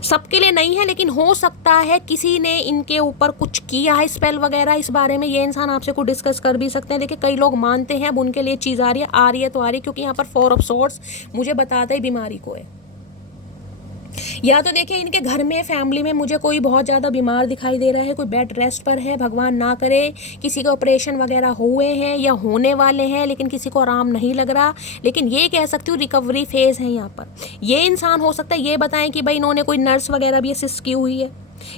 सबके लिए नहीं है, लेकिन हो सकता है किसी ने इनके ऊपर कुछ किया है स्पेल वगैरह, इस बारे में ये इंसान आपसे कुछ डिस्कस कर भी सकते हैं। देखिए कई लोग मानते हैं, अब उनके लिए चीज़ आ रही है तो आ रही है, क्योंकि यहाँ पर 4 ऑफ सॉर्ड्स मुझे बताता है बीमारी को है। या तो देखिए इनके घर में फैमिली में मुझे कोई बहुत ज़्यादा बीमार दिखाई दे रहा है, कोई बेड रेस्ट पर है, भगवान ना करे किसी के ऑपरेशन वगैरह हुए हैं या होने वाले हैं, लेकिन किसी को आराम नहीं लग रहा, लेकिन ये कह सकती हूँ रिकवरी फेज़ है यहाँ पर। ये इंसान हो सकता है ये बताएं कि भाई इन्होंने कोई नर्स वगैरह भी असिस्ट की हुई है,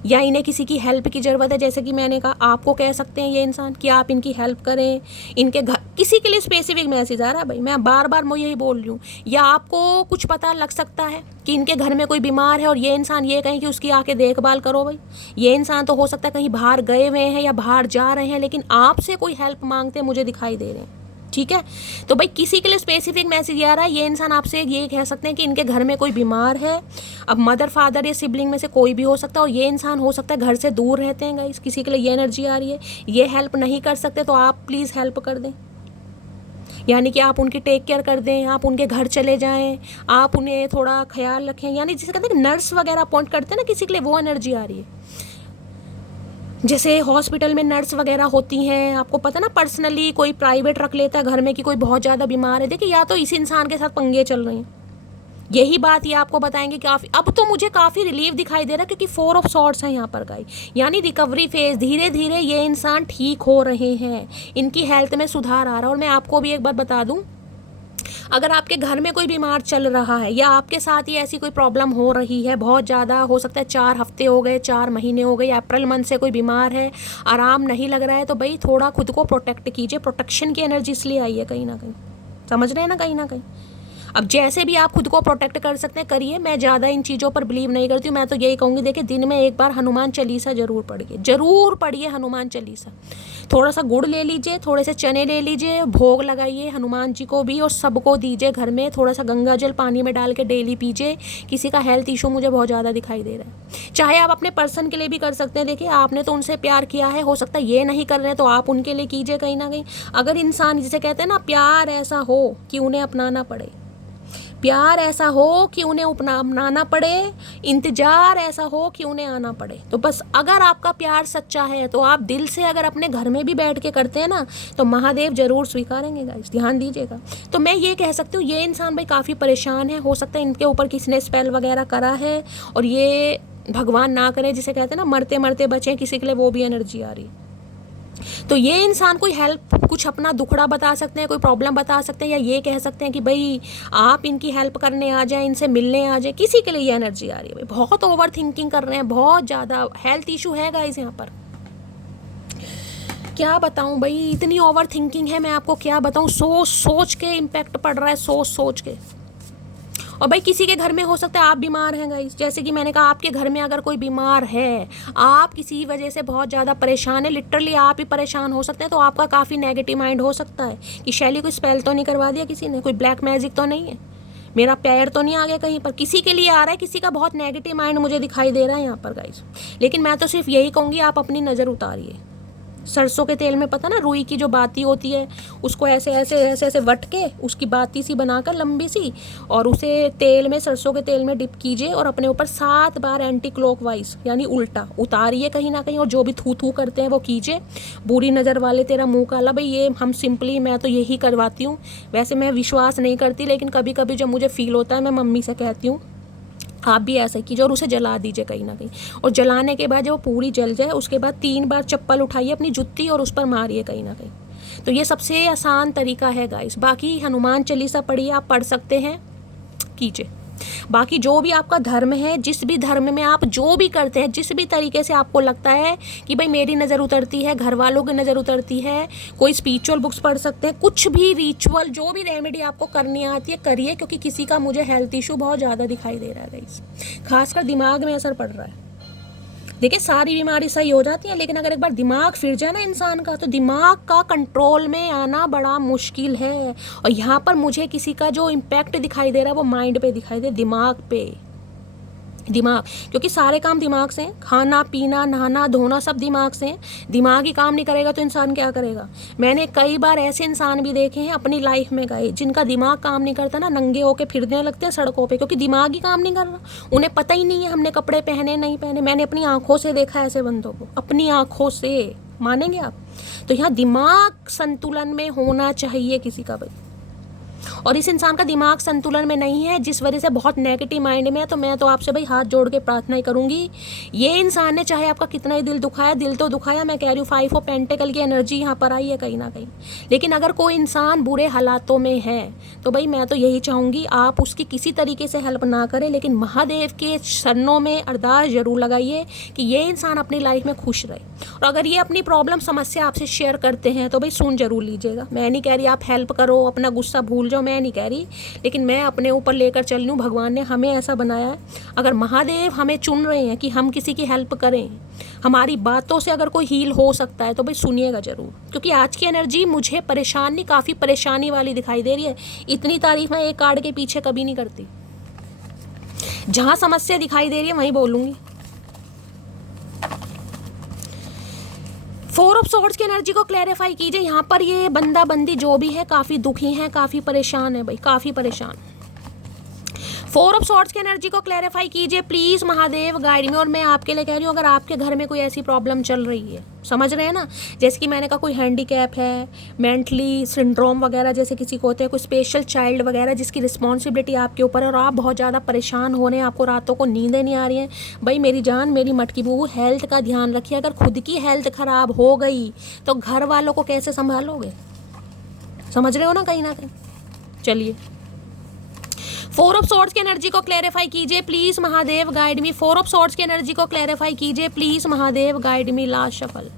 या इन्हें किसी की हेल्प की ज़रूरत है। जैसे कि मैंने कहा आपको कह सकते हैं ये इंसान कि आप इनकी हेल्प करें, इनके घर किसी के लिए स्पेसिफिक मैसेज आ रहा है भाई, मैं बार बार मैं यही बोल रही हूँ। या आपको कुछ पता लग सकता है कि इनके घर में कोई बीमार है और ये इंसान ये कहें कि उसकी आके देखभाल करो भाई। ये इंसान तो हो सकता है कहीं बाहर गए हुए हैं या बाहर जा रहे हैं, लेकिन आपसे कोई हेल्प मांगते मुझे दिखाई दे रहे हैं, ठीक है। तो भाई किसी के लिए स्पेसिफिक मैसेज आ रहा है, ये इंसान आपसे ये कह सकते हैं कि इनके घर में कोई बीमार है। अब मदर फादर या सिबलिंग में से कोई भी हो सकता है, और ये इंसान हो सकता है घर से दूर रहते हैं गाइस, किसी के लिए ये एनर्जी आ रही है। ये हेल्प नहीं कर सकते तो आप प्लीज़ हेल्प कर दें, यानी कि आप उनकी टेक केयर कर दें, आप उनके घर चले जाएं, आप उन्हें थोड़ा ख्याल रखें, यानी जिसे कहते हैं नर्स वगैरह अपॉइंट करते हैं ना किसी के लिए, वो एनर्जी आ रही है। जैसे हॉस्पिटल में नर्स वगैरह होती हैं, आपको पता ना, पर्सनली कोई प्राइवेट रख लेता है घर में कि कोई बहुत ज़्यादा बीमार है। देखिए या तो इस इंसान के साथ पंगे चल रहे हैं, यही बात ये आपको बताएंगे काफ़ी। अब तो मुझे काफ़ी रिलीफ दिखाई दे रहा है, क्योंकि 4 ऑफ सॉर्ड्स हैं यहाँ पर गाइस, यानी रिकवरी फेज, धीरे धीरे ये इंसान ठीक हो रहे हैं, इनकी हेल्थ में सुधार आ रहा है। और मैं आपको भी एक बात बता दूँ, अगर आपके घर में कोई बीमार चल रहा है या आपके साथ ही ऐसी कोई प्रॉब्लम हो रही है बहुत ज़्यादा, हो सकता है 4 हफ्ते हो गए, 4 महीने हो गए, अप्रैल मंथ से कोई बीमार है, आराम नहीं लग रहा है, तो भाई थोड़ा खुद को प्रोटेक्ट कीजिए। प्रोटेक्शन की एनर्जी इसलिए आई है कहीं ना कहीं, समझ रहे हैं ना, कहीं ना कहीं। अब जैसे भी आप खुद को प्रोटेक्ट कर सकते हैं करिए, मैं ज़्यादा इन चीज़ों पर बिलीव नहीं करती हूँ। मैं तो यही कहूँगी, देखिए दिन में एक बार हनुमान चालीसा ज़रूर पढ़िए, ज़रूर पढ़िए हनुमान चालीसा। थोड़ा सा गुड़ ले लीजिए, थोड़े से चने ले लीजिए, भोग लगाइए हनुमान जी को भी और सबको दीजिए घर में। थोड़ा सा गंगा जल पानी में डाल के डेली पीजिए। किसी का हेल्थ इशू मुझे बहुत ज़्यादा दिखाई दे रहा है, चाहे आप अपने पर्सन के लिए भी कर सकते हैं। देखिए आपने तो उनसे प्यार किया है, हो सकता है ये नहीं कर रहे हैं, तो आप उनके लिए कीजिए कहीं ना कहीं। अगर इंसान, जिसे कहते हैं ना, प्यार ऐसा हो कि उन्हें अपनाना पड़े, प्यार ऐसा हो कि उन्हें अपनाना पड़े, इंतजार ऐसा हो कि उन्हें आना पड़े, तो बस अगर आपका प्यार सच्चा है तो आप दिल से अगर अपने घर में भी बैठ के करते हैं ना, तो महादेव जरूर स्वीकारेंगे गाइस, ध्यान दीजिएगा। तो मैं ये कह सकती हूँ ये इंसान भाई काफ़ी परेशान है, हो सकता है इनके ऊपर किसी ने स्पेल वगैरह करा है, और ये भगवान ना करे, जिसे कहते हैं ना मरते मरते बचें, किसी के लिए वो भी एनर्जी आ रही। तो ये इंसान कोई हेल्प, कुछ अपना दुखड़ा बता सकते हैं, कोई प्रॉब्लम बता सकते हैं, या ये कह सकते हैं कि भाई आप इनकी हेल्प करने आ जाएं, इनसे मिलने आ जाएं, किसी के लिए ये एनर्जी आ रही है। भाई बहुत ओवर थिंकिंग कर रहे हैं, बहुत ज़्यादा हेल्थ इशू है गाइस यहाँ पर। क्या बताऊँ भाई, इतनी ओवर थिंकिंग है, मैं आपको क्या बताऊँ, सोच सोच के इम्पैक्ट पड़ रहा है, सोच सोच के। और भाई किसी के घर में हो सकता है आप बीमार हैं गाइस, जैसे कि मैंने कहा आपके घर में अगर कोई बीमार है, आप किसी वजह से बहुत ज़्यादा परेशान है, लिटरली आप ही परेशान हो सकते हैं, तो आपका काफ़ी नेगेटिव माइंड हो सकता है कि शैली कोई स्पेल तो नहीं करवा दिया किसी ने, कोई ब्लैक मैजिक तो नहीं है, मेरा पैर तो नहीं आ गया कहीं पर, किसी के लिए आ रहा है, किसी का बहुत नेगेटिव माइंड मुझे दिखाई दे रहा है यहाँ पर गाइस। लेकिन मैं तो सिर्फ यही कहूँगी, आप अपनी नज़र उतारिए। सरसों के तेल में पता ना रुई की जो बाती होती है, उसको ऐसे ऐसे ऐसे ऐसे वट के उसकी बाती सी बनाकर लंबी सी, और उसे तेल में, सरसों के तेल में डिप कीजिए और अपने ऊपर 7 बार एंटी क्लॉकवाइज यानी उल्टा उतारिए कहीं ना कहीं, और जो भी थू थू करते हैं वो कीजिए। बुरी नज़र वाले तेरा मुंह काला, भाई ये हम सिंपली, मैं तो यही करवाती हूँ। वैसे मैं विश्वास नहीं करती, लेकिन कभी कभी जब मुझे फील होता है मैं मम्मी से कहती हूँ आप भी ऐसा कीजिए, और उसे जला दीजिए कहीं ना कहीं। और जलाने के बाद जब वो पूरी जल जाए, उसके बाद 3 बार चप्पल उठाइए अपनी जुत्ती और उस पर मारिए कहीं ना कहीं। तो ये सबसे आसान तरीका है गाइस। बाकी हनुमान चालीसा पढ़िए, आप पढ़ सकते हैं, कीजिए। बाकी जो भी आपका धर्म है, जिस भी धर्म में आप जो भी करते हैं, जिस भी तरीके से आपको लगता है कि भाई मेरी नज़र उतरती है, घर वालों की नज़र उतरती है, कोई स्पिरिचुअल बुक्स पढ़ सकते हैं, कुछ भी रिचुअल, जो भी रेमेडी आपको करनी आती है करिए, क्योंकि किसी का मुझे हेल्थ इशू बहुत ज़्यादा दिखाई दे रहा है गाइस, खासकर दिमाग में असर पड़ रहा है। देखिए सारी बीमारी सही हो जाती है, लेकिन अगर एक बार दिमाग फिर जाए ना इंसान का, तो दिमाग का कंट्रोल में आना बड़ा मुश्किल है। और यहाँ पर मुझे किसी का जो इम्पैक्ट दिखाई दे रहा है वो माइंड पे दिखाई दे, दिमाग पे, दिमाग, क्योंकि सारे काम दिमाग से हैं, खाना पीना नहाना धोना सब दिमाग से हैं। दिमाग ही काम नहीं करेगा तो इंसान क्या करेगा। मैंने कई बार ऐसे इंसान भी देखे हैं अपनी लाइफ में गए जिनका दिमाग काम नहीं करता ना, नंगे होके फिरने लगते हैं सड़कों पे, क्योंकि दिमाग ही काम नहीं कर रहा। उन्हें पता ही नहीं है हमने कपड़े पहने नहीं पहने। मैंने अपनी आंखों से देखा ऐसे बंदों को, अपनी आंखों से, मानेंगे आप। तो यहाँ दिमाग संतुलन में होना चाहिए किसी का भाई, और इस इंसान का दिमाग संतुलन में नहीं है, जिस वजह से बहुत नेगेटिव माइंड में है। तो मैं तो आपसे भाई हाथ जोड़ के प्रार्थना ही करूंगी, ये इंसान ने चाहे आपका कितना ही दिल दुखाया, दिल तो दुखाया, मैं कह रही हूँ 5 ऑफ पेंटिकल की एनर्जी यहाँ पर आई है कहीं ना कहीं। लेकिन अगर कोई इंसान बुरे हालातों में है तो भाई मैं तो यही चाहूँगी आप उसकी किसी तरीके से हेल्प ना करें, लेकिन महादेव के चरणों में अरदास जरूर लगाइए कि ये इंसान अपनी लाइफ में खुश रहे। और अगर ये अपनी प्रॉब्लम समस्या आपसे शेयर करते हैं तो भाई सुन जरूर लीजिएगा। मैं नहीं कह रही आप हेल्प करो, अपना गुस्सा भूल जाओ, मैं नहीं कह रही, लेकिन मैं अपने ऊपर लेकर चल रही हूँ। भगवान ने हमें ऐसा बनाया है, अगर महादेव हमें चुन रहे हैं कि हम किसी की हेल्प करें, हमारी बातों से अगर कोई हील हो सकता है तो भाई सुनिएगा जरूर, क्योंकि आज की एनर्जी मुझे परेशान नहीं, काफ़ी परेशानी वाली दिखाई दे रही है। इतनी तारीफ मैं एक कार्ड के पीछे कभी नहीं करती, जहाँ समस्या दिखाई दे रही है वहीं बोलूँगी। 4 ऑफ सॉर्ड्स की एनर्जी को क्लैरिफाई कीजिए। यहाँ पर ये बंदा बंदी जो भी है काफ़ी दुखी है, काफ़ी परेशान है भाई, काफ़ी परेशान। 4 ऑफ सॉर्ड्स की एनर्जी को क्लैरिफाई कीजिए प्लीज़ महादेव, गाइड में। और मैं आपके लिए कह रही हूँ, अगर आपके घर में कोई ऐसी प्रॉब्लम चल रही है, समझ रहे हैं ना, जैसे कि मैंने कहा कोई हैंडीकैप है, मेंटली सिंड्रोम वगैरह जैसे किसी को होते हैं, कोई स्पेशल चाइल्ड वगैरह जिसकी रिस्पॉन्सिबिलिटी आपके ऊपर है और आप बहुत ज़्यादा परेशान हो रहे हैं, आपको रातों को नींदें नहीं आ रही हैं, भाई मेरी जान मेरी मटकी बहू, हेल्थ का ध्यान रखिए। अगर खुद की हेल्थ ख़राब हो गई तो घर वालों को कैसे संभालोगे, समझ रहे हो ना कहीं ना कहीं। चलिए 4 ऑफ सॉर्ड्स की एनर्जी को क्लैरिफाई कीजिए please Mahadev, guide me. 4 of swords की एनर्जी को क्लैरिफाई कीजिए please Mahadev, guide me. Last shuffle,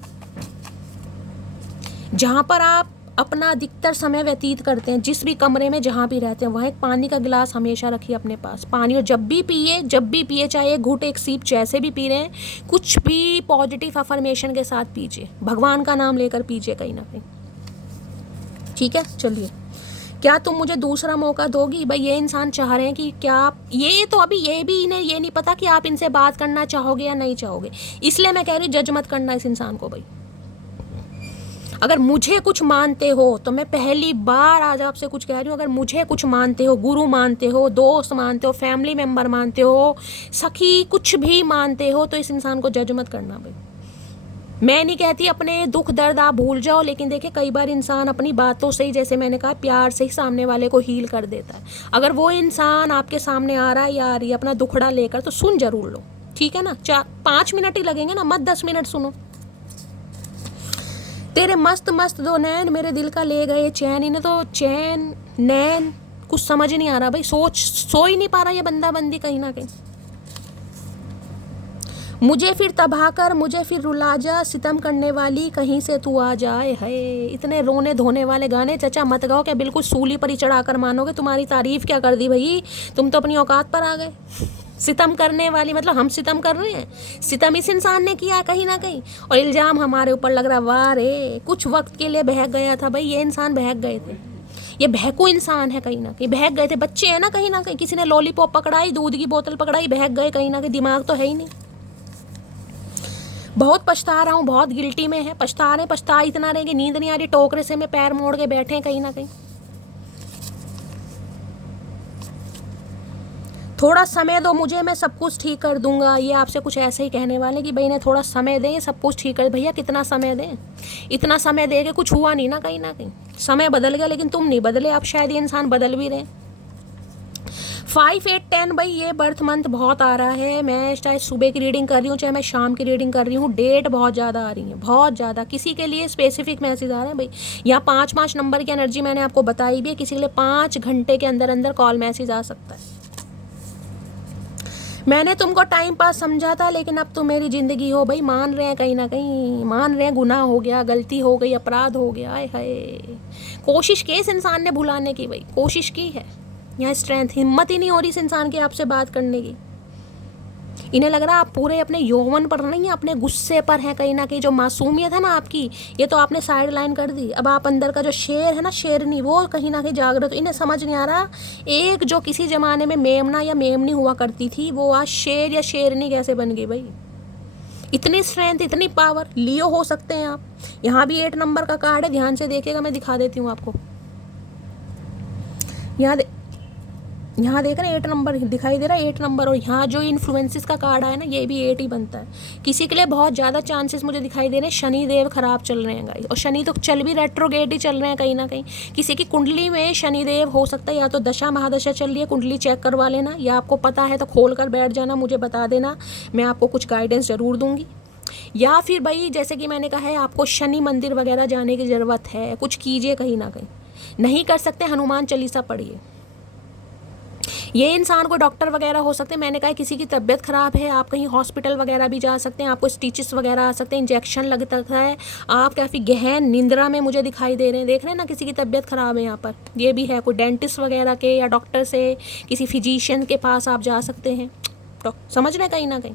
जहां पर आप अपना अधिकतर समय व्यतीत करते हैं, जिस भी कमरे में जहां भी रहते हैं, वहां एक पानी का गिलास हमेशा रखिए अपने पास। पानी और जब भी पिए, चाहे एक घूंट एक सीप जैसे भी पी रहे हैं, कुछ भी पॉजिटिव अफर्मेशन के साथ पीजिए, भगवान का नाम लेकर पीजिए कहीं ना कहीं, ठीक है। चलिए, क्या तुम मुझे दूसरा मौका दोगी? भाई ये इंसान चाह रहे हैं कि क्या आप, ये तो अभी ये भी इन्हें ये नहीं पता कि आप इनसे बात करना चाहोगे या नहीं चाहोगे, इसलिए मैं कह रही हूँ जज मत करना इस इंसान को। भाई अगर मुझे कुछ मानते हो तो मैं पहली बार आज आपसे कुछ कह रही हूँ, अगर मुझे कुछ मानते हो, गुरु मानते हो, दोस्त मानते हो, फैमिली मेम्बर मानते हो, सखी कुछ भी मानते हो, तो इस इंसान को जज मत करना। भाई मैं नहीं कहती अपने दुख दर्द आप भूल जाओ, लेकिन देखिए कई बार इंसान अपनी बातों से ही, जैसे मैंने कहा, प्यार से ही सामने वाले को हील कर देता है। अगर वो इंसान आपके सामने आ रहा है या आ रही है अपना दुखड़ा लेकर, तो सुन जरूर लो, ठीक है ना। 5 मिनट ही लगेंगे ना, मत 10 मिनट सुनो। तेरे मस्त मस्त 2 नैन मेरे दिल का ले गए चैन, इन्हें तो चैन नैन कुछ समझ नहीं आ रहा भाई, सो ही नहीं पा रहा ये बंदा बंदी कहीं ना कहीं। मुझे फिर तबाह कर, मुझे फिर रुला जा, सितम करने वाली कहीं से तू आ जाए। है इतने रोने धोने वाले गाने चाचा मत गाओ, क्या बिल्कुल सूली पर ही चढ़ाकर मानोगे। तुम्हारी तारीफ क्या कर दी भाई, तुम तो अपनी औकात पर आ गए। सितम करने वाली मतलब हम सितम कर रहे हैं, सितम इस इंसान ने किया कहीं ना कहीं, और इल्ज़ाम हमारे ऊपर लग रहा। वाह रे, कुछ वक्त के लिए बहक गया था भाई, ये इंसान बहक गए थे, ये बहकू इंसान है कहीं ना कहीं, बहक गए थे। बच्चे हैं ना कहीं ना कहीं, किसी ने लॉलीपॉप पकड़ाई, दूध की बोतल पकड़ाई, बहक गए कहीं ना कहीं, दिमाग तो है ही नहीं। बहुत पछता रहा हूँ, बहुत गिल्टी में है, पछता इतना रहे कि नींद नहीं आ रही, टोकरे से में पैर मोड़ के बैठे हैं कहीं ना कहीं। थोड़ा समय दो मुझे, मैं सब कुछ ठीक कर दूंगा। ये आपसे कुछ ऐसे ही कहने वाले कि भाई इन्हें थोड़ा समय दें, सब कुछ ठीक कर। भैया कितना समय दें, इतना समय दे के कुछ हुआ नहीं ना कहीं ना कहीं। समय बदल गया लेकिन तुम नहीं बदले, आप शायद ये इंसान बदल भी रहे। 5, 8, 10 भाई ये बर्थ मंथ बहुत आ रहा है। मैं चाहे सुबह की रीडिंग कर रही हूँ, चाहे मैं शाम की रीडिंग कर रही हूँ, डेट बहुत ज़्यादा आ रही है, बहुत ज़्यादा। किसी के लिए स्पेसिफिक मैसेज आ रहे हैं भाई, यहाँ 5 नंबर की एनर्जी मैंने आपको बताई भी है, किसी के लिए 5 घंटे के अंदर अंदर कॉल मैसेज आ सकता है। मैंने तुमको टाइम पास समझा था, लेकिन अब तुम मेरी ज़िंदगी हो। भाई मान रहे हैं कहीं ना कहीं, मान रहे हैं गुनाह हो गया, गलती हो गई, अपराध हो गया। आए हाय, कोशिश की इस इंसान ने भुलाने की, भाई कोशिश की है। यहाँ स्ट्रेंथ, हिम्मत ही नहीं हो रही इस इंसान की आपसे बात करने की। इन्हें लग रहा है आप पूरे अपने यौवन पर नहीं, अपने गुस्से पर हैं कहीं ना कहीं। जो मासूमियत है ना आपकी, ये तो आपने साइड लाइन कर दी। अब आप अंदर का जो शेर है ना, शेरनी, वो कहीं ना कहीं जागृत। इन्हें समझ नहीं आ रहा, एक जो किसी ज़माने में मेमना या मेमनी हुआ करती थी, वो आज शेर या शेरनी कैसे बन गई भाई। इतनी स्ट्रेंथ, इतनी पावर। लियो हो सकते हैं आप। यहाँ भी 8 नंबर का कार्ड है, ध्यान से देखिएगा, मैं दिखा देती हूँ आपको। यहाँ देख रहे हैं 8 नंबर दिखाई दे रहा है, 8 नंबर। और यहाँ जो इन्फ्लुएंसेस का कार्ड आया ना, ये भी 8 ही बनता है। किसी के लिए बहुत ज़्यादा चांसेस मुझे दिखाई दे रहे हैं, शनि देव खराब चल रहे हैं गाइस। और शनि तो चल भी रेट्रोगेट ही चल रहे हैं कहीं ना कहीं। किसी की कुंडली में शनि देव हो सकता है, या तो दशा महादशा चल रही है, कुंडली चेक करवा लेना, या आपको पता है तो खोल कर बैठ जाना, मुझे बता देना, मैं आपको कुछ गाइडेंस ज़रूर दूंगी। या फिर भाई जैसे कि मैंने कहा है, आपको शनि मंदिर वगैरह जाने की ज़रूरत है, कुछ कीजिए कहीं ना कहीं। नहीं कर सकते, हनुमान चालीसा पढ़िए। ये इंसान को डॉक्टर वगैरह हो सकते हैं। मैंने कहा किसी की तबीयत ख़राब है, आप कहीं हॉस्पिटल वगैरह भी जा सकते हैं, आपको स्टिचेस वगैरह आ सकते हैं, इंजेक्शन लगता है, आप काफ़ी गहन निंद्रा में मुझे दिखाई दे रहे हैं। देख रहे हैं ना, किसी की तबीयत ख़राब है यहाँ पर। ये भी है, कोई डेंटिस्ट वगैरह के या डॉक्टर से, किसी फिजिशियन के पास आप जा सकते हैं। समझ रहे हैं कहीं ना कहीं,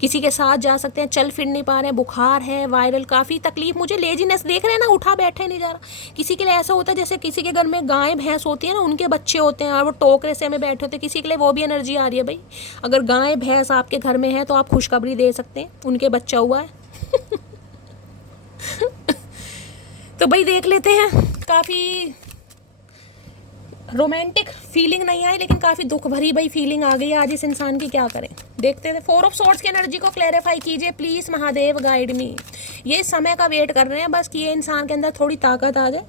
किसी के साथ जा सकते हैं। चल फिर नहीं पा रहे हैं, बुखार है, वायरल काफ़ी तकलीफ, मुझे लेजीनेस देख रहे हैं ना, उठा बैठे नहीं जा रहा। किसी के लिए ऐसा होता है जैसे किसी के घर में गाय भैंस होती है ना, उनके बच्चे होते हैं और वो टोकरे से में बैठे होते हैं, किसी के लिए वो भी एनर्जी आ रही है भाई। अगर गाय भैंस आपके घर में है तो आप खुशखबरी दे सकते हैं, उनके बच्चा हुआ है। तो भाई देख लेते हैं, काफ़ी रोमांटिक फीलिंग नहीं आई, लेकिन काफ़ी दुख भरी भाई फीलिंग आ गई आज इस इंसान की। क्या करें, देखते थे। 4 ऑफ सोर्ड्स की एनर्जी को क्लैरिफाई कीजिए प्लीज़, महादेव गाइड मी। ये समय का वेट कर रहे हैं बस कि ये इंसान के अंदर थोड़ी ताकत आ जाए,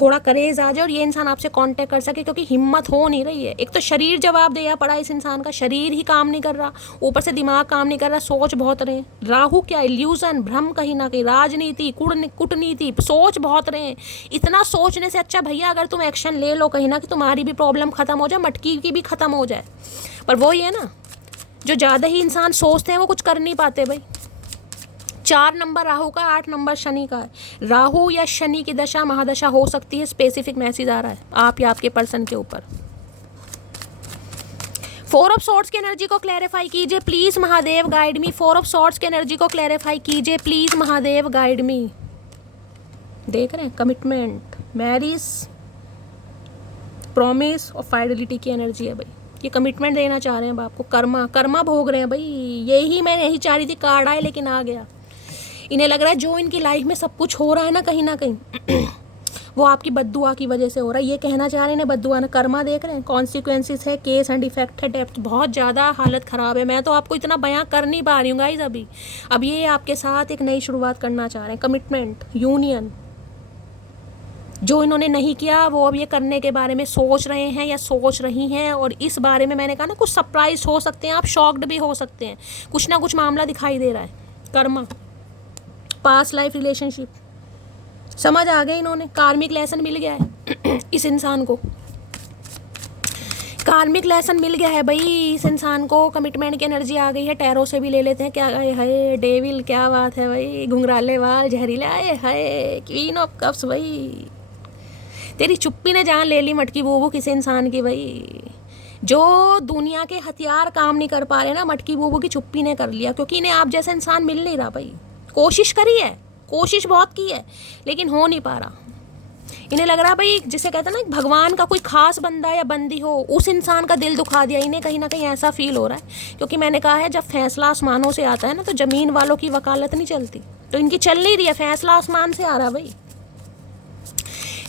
थोड़ा करेज आ जाए और ये इंसान आपसे कांटेक्ट कर सके, क्योंकि हिम्मत हो नहीं रही है। एक तो शरीर जवाब दिया पड़ा इस इंसान का, शरीर ही काम नहीं कर रहा, ऊपर से दिमाग काम नहीं कर रहा, सोच बहुत रहे। राहु क्या, इल्यूजन, भ्रम कहीं ना कहीं, राजनीति, कूटनीति, सोच बहुत रहे। इतना सोचने से अच्छा भैया अगर तुम एक्शन ले लो कहीं ना कि तुम्हारी भी प्रॉब्लम खत्म हो जाए, मटकी की भी खत्म हो जाए। पर वो ये ना, जो ज़्यादा ही इंसान सोचते हैं वो कुछ कर नहीं पाते भाई। 4 नंबर राहु का, 8 नंबर शनि का है। राहु या शनि की दशा महादशा हो सकती है, स्पेसिफिक मैसेज आ रहा है आप या आपके पर्सन के ऊपर। 4 ऑफ सॉर्ड्स की एनर्जी को क्लैरिफाई कीजिए please, Mahadev guide me. 4 of swords की एनर्जी को क्लैरिफाई कीजिए प्लीज, महादेव गाइड मी। देख रहे हैं, कमिटमेंट, मैरिज, प्रॉमिस और फाइडेलिटी की एनर्जी है भाई। ये कमिटमेंट देना चाह रहे हैं आपको, कर्मा भोग रहे हैं भाई। यही चाह रही थी, कार्ड आए लेकिन आ गया। इन्हें लग रहा है जो इनकी लाइफ में सब कुछ हो रहा है ना कहीं ना कहीं वो आपकी बद्दुआ की वजह से हो रहा है। ये कहना चाह रहे हैं बद्दुआ ना, कर्मा देख रहे हैं, कॉन्सिक्वेंसेस है, केस एंड इफेक्ट है, डेप्थ, बहुत ज़्यादा हालत ख़राब है। मैं तो आपको इतना बयां कर नहीं पा रही हूँ गाइज अभी। अब ये आपके साथ एक नई शुरुआत करना चाह रहे हैं, कमिटमेंट, यूनियन। जो इन्होंने नहीं किया वो अब ये करने के बारे में सोच रहे हैं या सोच रही हैं, और इस बारे में मैंने कहा ना, कुछ सरप्राइज हो सकते हैं, आप शॉक्ड भी हो सकते हैं। कुछ ना कुछ मामला दिखाई दे रहा है। कर्मा, पास्ट लाइफ रिलेशनशिप, समझ आ गए इन्होंने, कार्मिक लेसन मिल गया है इस इंसान को, कार्मिक लेसन मिल गया है भाई इस इंसान को। कमिटमेंट की एनर्जी आ गई है। टैरो से भी ले लेते हैं। क्या है, डेविल, क्या बात है भाई, घुंघराले वाल, जहरीले, आए हाय, क्वीन ऑफ कप्स भाई। तेरी चुप्पी ने जान ले ली मटकी बूबू किसी इंसान की भाई। जो दुनिया के हथियार काम नहीं कर पा रहे ना, मटकी बूबू की चुप्पी ने कर लिया, क्योंकि इन्हें आप जैसा इंसान मिल नहीं रहा भाई। कोशिश करी है, कोशिश बहुत की है, लेकिन हो नहीं पा रहा। इन्हें लग रहा भाई, जिसे कहते हैं ना भगवान का कोई खास बंदा या बंदी हो, उस इंसान का दिल दुखा दिया। इन्हें कहीं ना कहीं ऐसा फील हो रहा है, क्योंकि मैंने कहा है जब फैसला आसमानों से आता है ना, तो ज़मीन वालों की वकालत नहीं चलती। तो इनकी चल नहीं रही है, फैसला आसमान से आ रहा भाई।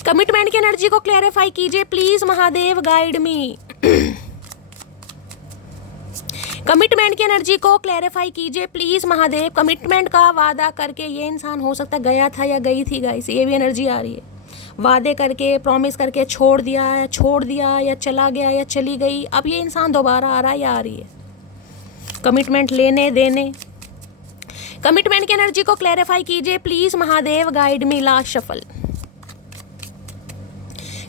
कमिटमेंट की एनर्जी को क्लैरिफाई कीजिए please, Mahadev guide me. Commitment की एनर्जी को क्लैरिफाई कीजिए प्लीज, महादेव। कमिटमेंट का वादा करके ये इंसान हो सकता है गया था या गई थी गाइस, ये भी एनर्जी आ रही है। वादे करके, प्रॉमिस करके छोड़ दिया या चला गया या चली गई, अब ये इंसान दोबारा आ रहा है या आ रही है। कमिटमेंट लेने देने, कमिटमेंट की एनर्जी को क्लैरिफाई कीजिए please, Mahadev guide me. Last shuffle,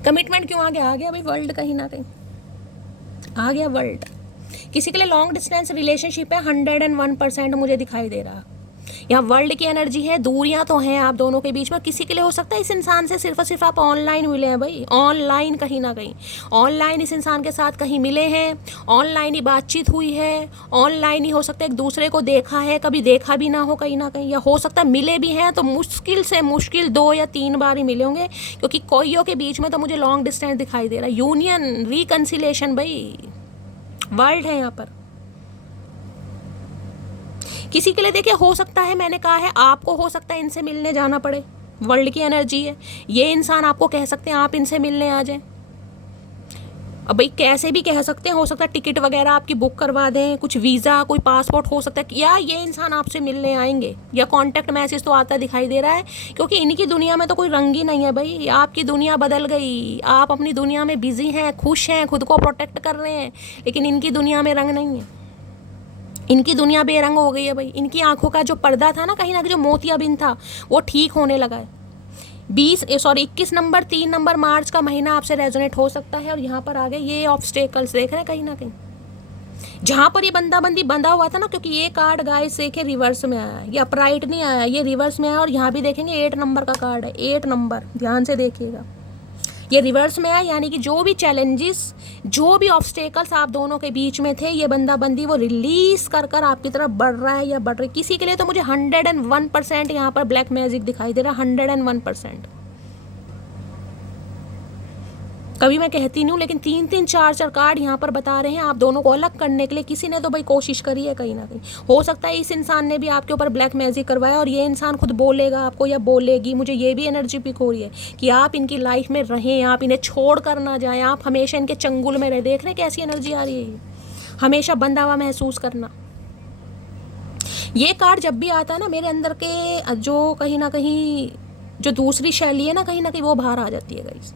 commitment क्यों आ गया भाई, वर्ल्ड कहीं ना कहीं आ गया, वर्ल्ड। किसी के लिए लॉन्ग डिस्टेंस रिलेशनशिप है, 101% मुझे दिखाई दे रहा। यहाँ वर्ल्ड की एनर्जी है, दूरियां तो हैं आप दोनों के बीच में। किसी के लिए हो सकता है इस इंसान से सिर्फ और सिर्फ आप ऑनलाइन मिले हैं भाई, ऑनलाइन कहीं ना कहीं, ऑनलाइन इस इंसान के साथ कहीं मिले हैं, ऑनलाइन ही बातचीत हुई है, ऑनलाइन ही हो सकता है एक दूसरे को देखा है, कभी देखा भी ना हो कहीं ना कहीं, या हो सकता है मिले भी हैं तो मुश्किल से मुश्किल 2 या 3 बार ही मिले होंगे, क्योंकि कोइयों के बीच में तो मुझे लॉन्ग डिस्टेंस दिखाई दे रहा है। यूनियन, रिकन्सिलेशन भाई, वर्ल्ड है यहाँ पर। किसी के लिए देखिए हो सकता है, मैंने कहा है आपको हो सकता है इनसे मिलने जाना पड़े, वर्ल्ड की एनर्जी है, ये इंसान आपको कह सकते हैं आप इनसे मिलने आ जाएं। अब भाई कैसे भी कह सकते हैं, हो सकता है टिकट वगैरह आपकी बुक करवा दें, कुछ वीज़ा, कोई पासपोर्ट हो सकता है, या ये इंसान आपसे मिलने आएंगे, या कांटेक्ट मैसेज तो आता दिखाई दे रहा है, क्योंकि इनकी दुनिया में तो कोई रंग ही नहीं है भाई। आपकी दुनिया बदल गई, आप अपनी दुनिया में बिजी हैं, खुश हैं, खुद को प्रोटेक्ट कर रहे हैं, लेकिन इनकी दुनिया में रंग नहीं है, इनकी दुनिया बेरंग हो गई है भाई। इनकी आंखों का जो पर्दा था ना कहीं ना कहीं, जो मोतियाबिंद था, वो ठीक होने लगा है। 21 नंबर 3 नंबर मार्च का महीना आपसे रेजोनेट हो सकता है। और यहाँ पर आ गए ये ऑब्स्टेकल्स, देख रहे हैं कहीं ना कहीं, जहाँ पर ये बंदाबंदी बंधा हुआ था ना, क्योंकि ये कार्ड गाइस देखिए रिवर्स में आया है, ये अपराइट नहीं आया, ये रिवर्स में आया। और यहाँ भी देखेंगे 8 नंबर का कार्ड है, 8 नंबर, ध्यान से देखिएगा, ये रिवर्स में आया, यानी कि जो भी चैलेंजेस, जो भी ऑब्स्टेकल्स आप दोनों के बीच में थे, ये बंदाबंदी वो रिलीज कर कर आपकी तरफ बढ़ रहा है या बढ़ रही। किसी के लिए तो मुझे 101% यहाँ पर ब्लैक मैजिक दिखाई दे रहा है, 101%। कभी मैं कहती नहीं हूँ, लेकिन 3-3 4-4 कार्ड यहाँ पर बता रहे हैं आप दोनों को अलग करने के लिए। किसी ने तो भाई कोशिश करी है कहीं ना कहीं। हो सकता है इस इंसान ने भी आपके ऊपर ब्लैक मैजिक करवाया, और ये इंसान खुद बोलेगा आपको या बोलेगी, मुझे ये भी एनर्जी पिक हो रही है कि आप इनकी लाइफ में रहें, आप इन्हें छोड़ कर ना जाएं, आप हमेशा इनके चंगुल में रहे। देख रहे हैं कैसी एनर्जी आ रही है, हमेशा बंधा हुआ महसूस करना। ये कार्ड जब भी आता है ना, मेरे अंदर के जो कहीं ना कहीं जो दूसरी शैली है ना, कहीं ना कहीं वो बाहर आ जाती है गाइस।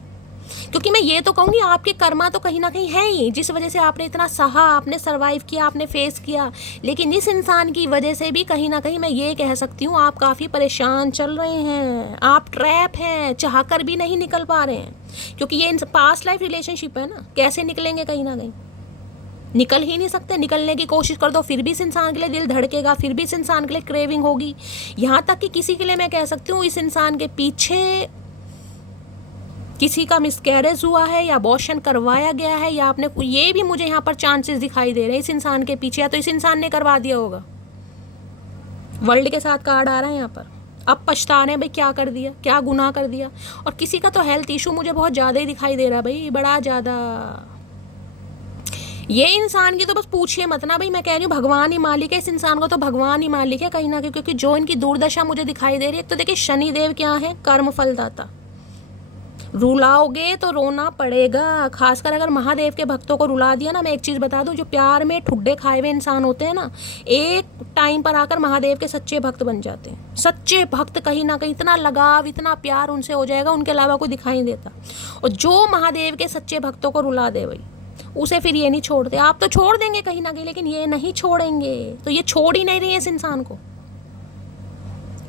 क्योंकि मैं ये तो कहूँगी आपके कर्मा तो कहीं ना कहीं है ही, जिस वजह से आपने इतना सहा, आपने सरवाइव किया, आपने फेस किया। लेकिन इस इंसान की वजह से भी कहीं ना कहीं मैं ये कह सकती हूँ आप काफ़ी परेशान चल रहे हैं, आप ट्रैप हैं, चाह कर भी नहीं निकल पा रहे हैं, क्योंकि ये पास्ट लाइफ रिलेशनशिप है ना। कैसे निकलेंगे, कहीं ना कहीं निकल ही नहीं सकते। निकलने की कोशिश कर दो फिर भी इस इंसान के लिए दिल धड़केगा, फिर भी इस इंसान के लिए क्रेविंग होगी। यहाँ तक कि किसी के लिए मैं कह सकती हूँ इस इंसान के पीछे किसी का मिसकैरेज हुआ है, या अबॉर्शन करवाया गया है, या आपने, ये भी मुझे यहाँ पर चांसेस दिखाई दे रहे हैं इस इंसान के पीछे, या तो इस इंसान ने करवा दिया होगा। वर्ल्ड के साथ कार्ड आ रहा है यहाँ पर। अब पछता रहे हैं भाई, क्या कर दिया, क्या गुनाह कर दिया। और किसी का तो हेल्थ इशू मुझे बहुत ज़्यादा ही दिखाई दे रहा है भाई, बड़ा ज़्यादा। ये इंसान की तो बस पूछिए मत ना भाई, मैं कह रही हूँ भगवान ही मालिक है, इस इंसान को तो भगवान ही मालिक है कहीं ना कहीं, क्योंकि जो इनकी दुर्दशा मुझे दिखाई दे रही है। तो देखिए शनिदेव क्या है, कर्म फलदाता, रुलाओगे तो रोना पड़ेगा। खासकर अगर महादेव के भक्तों को रुला दिया ना, मैं एक चीज़ बता दूं, जो प्यार में ठुड्डे खाए हुए इंसान होते हैं ना, एक टाइम पर आकर महादेव के सच्चे भक्त बन जाते हैं। सच्चे भक्त कहीं ना कहीं, इतना लगाव, इतना प्यार उनसे हो जाएगा, उनके अलावा कोई दिखाई नहीं देता। और जो महादेव के सच्चे भक्तों को रुला दे भाई, उसे फिर ये नहीं छोड़ते। आप तो छोड़ देंगे कहीं ना कहीं, लेकिन ये नहीं छोड़ेंगे। तो ये छोड़ ही नहीं रही है इस इंसान को।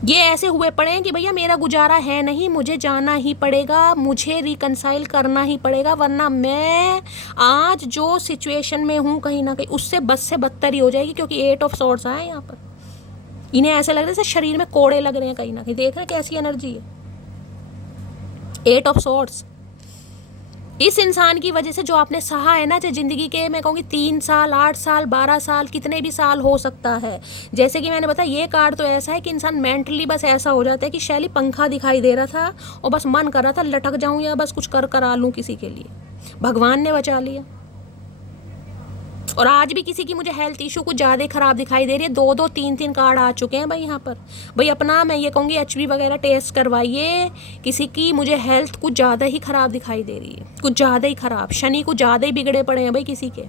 ये ऐसे हुए पड़े हैं कि भैया मेरा गुजारा है नहीं, मुझे जाना ही पड़ेगा, मुझे रिकंसाइल करना ही पड़ेगा, वरना मैं आज जो सिचुएशन में हूँ कहीं ना कहीं उससे बस से बदतर ही हो जाएगी। क्योंकि 8 ऑफ सॉर्ड्स आए यहाँ पर। इन्हें ऐसे लग रहा है जैसे शरीर में कोड़े लग रहे हैं कहीं ना कहीं। देख रहे हैं कैसी एनर्जी है, 8 ऑफ सॉर्ड्स। इस इंसान की वजह से जो आपने सहा है ना, चाहे ज़िंदगी के मैं कहूँगी 3 साल, 8 साल, 12 साल, कितने भी साल हो सकता है। जैसे कि मैंने बताया, ये कार्ड तो ऐसा है कि इंसान मेंटली बस ऐसा हो जाता है कि शैली पंखा दिखाई दे रहा था और बस मन कर रहा था लटक जाऊँ या बस कुछ कर करा लूँ किसी के लिए। भगवान ने बचा लिया। और आज भी किसी की मुझे हेल्थ इशू कुछ ज़्यादा ख़राब दिखाई दे रही है। 2-2, 3-3 कार्ड आ चुके हैं भाई यहाँ पर। भाई अपना मैं ये कहूँगी HB वगैरह टेस्ट करवाइए। किसी की मुझे हेल्थ कुछ ज़्यादा ही ख़राब दिखाई दे रही है, कुछ ज़्यादा ही ख़राब। शनि कुछ ज़्यादा ही बिगड़े पड़े हैं भाई, किसी के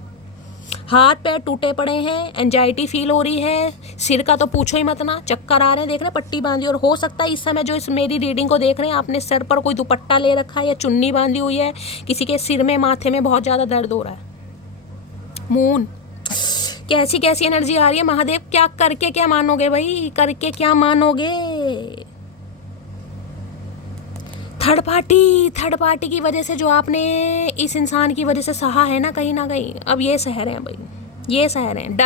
हाथ पैर टूटे पड़े हैं, एंजाइटी फील हो रही है, सिर का तो पूछो ही मत ना, चक्कर आ रहे हैं, देख रहे हैं पट्टी बांधी। और हो सकता है इस समय जो इस मेरी रीडिंग को देख रहे हैं, आपने सर पर कोई दुपट्टा ले रखा है या चुन्नी बांधी हुई है, किसी के सिर में माथे में बहुत ज़्यादा दर्द हो रहा है। मून, कैसी कैसी एनर्जी आ रही है। महादेव क्या करके क्या मानोगे भाई, करके क्या मानोगे। थर्ड पार्टी की वजह से जो आपने इस इंसान की वजह से सहा है ना कहीं, अब ये सह रहे हैं भाई, ये सह रहे हैं।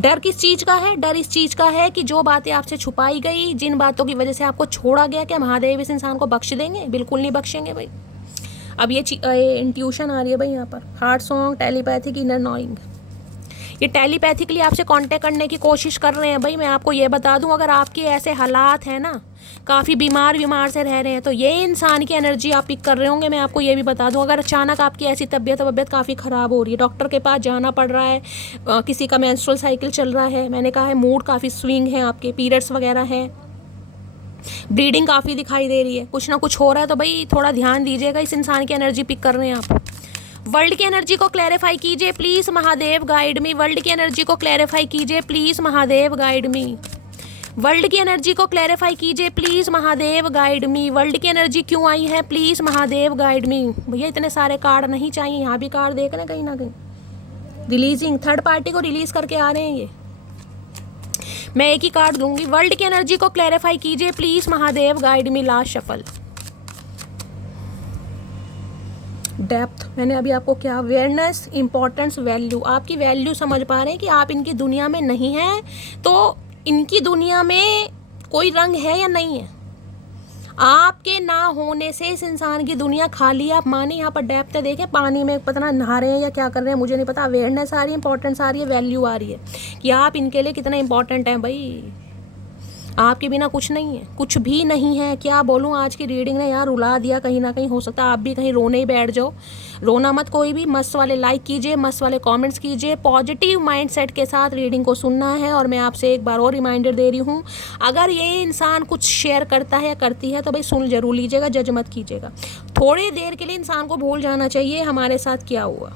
डर किस चीज़ का है? डर इस चीज़ का है कि जो बातें आपसे छुपाई गई, जिन बातों की वजह से आपको छोड़ा गया, क्या महादेव इस इंसान को बख्श देंगे? बिल्कुल नहीं बख्शेंगे भाई। अब ये इंट्यूशन आ रही है भाई यहाँ पर, heart song, telepathic, inner knowing. ये टेलीपैथिकली आपसे कांटेक्ट करने की कोशिश कर रहे हैं भाई। मैं आपको ये बता दूं, अगर आपके ऐसे हालात हैं ना, काफ़ी बीमार से रह रहे हैं, तो ये इंसान की एनर्जी आप पिक कर रहे होंगे। मैं आपको ये भी बता दूं, अगर अचानक आपकी ऐसी तबीयत काफ़ी ख़राब हो रही है, डॉक्टर के पास जाना पड़ रहा है, किसी का मेंस्ट्रुअल साइकिल चल रहा है, मैंने कहा है मूड काफ़ी स्विंग है, आपके पीरियड्स वगैरह हैं, ब्लीडिंग काफ़ी दिखाई दे रही है, कुछ ना कुछ हो रहा है, तो भाई थोड़ा ध्यान दीजिएगा। इस इंसान की एनर्जी पिक कर रहे हैं आप। वर्ल्ड की एनर्जी को क्लैरिफाई कीजिए please, Mahadev guide me. World की एनर्जी को क्लैरिफाई कीजिए please, Mahadev guide me. World की एनर्जी को क्लैरिफाई कीजिए please, Mahadev guide me. World की एनर्जी क्यों आई है, प्लीज़ महादेव गाइड मी। भैया इतने सारे कार्ड नहीं चाहिए, यहाँ भी कार्ड देख रहे हैं कहीं ना कहीं। रिलीजिंग, थर्ड पार्टी को रिलीज़ करके आ रहे हैं ये। मैं एक ही कार्ड दूंगी। वर्ल्ड की एनर्जी को क्लैरिफाई कीजिए please, Mahadev guide me. Last shuffle. Depth, मैंने अभी आपको क्या, अवेयरनेस, इंपॉर्टेंस, वैल्यू। आपकी वैल्यू समझ पा रहे हैं कि आप इनकी दुनिया में नहीं हैं, तो इनकी दुनिया में कोई रंग है या नहीं है। आपके ना होने से इस इंसान की दुनिया खाली है। आप माने यहाँ पर डेप्थ है, देखें पानी में पता ना नहा रहे हैं या क्या कर रहे हैं, मुझे नहीं पता। अवेयरनेस आ रही है, इंपॉर्टेंस आ रही है, वैल्यू आ रही है कि आप इनके लिए कितना इंपॉर्टेंट हैं भाई। आपके बिना कुछ नहीं है, कुछ भी नहीं है। क्या बोलूँ, आज की रीडिंग ने यार रुला दिया कहीं ना कहीं। हो सकता है आप भी कहीं रोने ही बैठ जाओ। रोना मत कोई भी। मस्त वाले लाइक कीजिए, मस्त वाले कमेंट्स कीजिए। पॉजिटिव माइंडसेट के साथ रीडिंग को सुनना है। और मैं आपसे एक बार और रिमाइंडर दे रही हूँ, अगर ये इंसान कुछ शेयर करता है या करती है तो भाई सुन जरूर लीजिएगा, जज मत कीजिएगा। थोड़ी देर के लिए इंसान को भूल जाना चाहिए हमारे साथ क्या हुआ,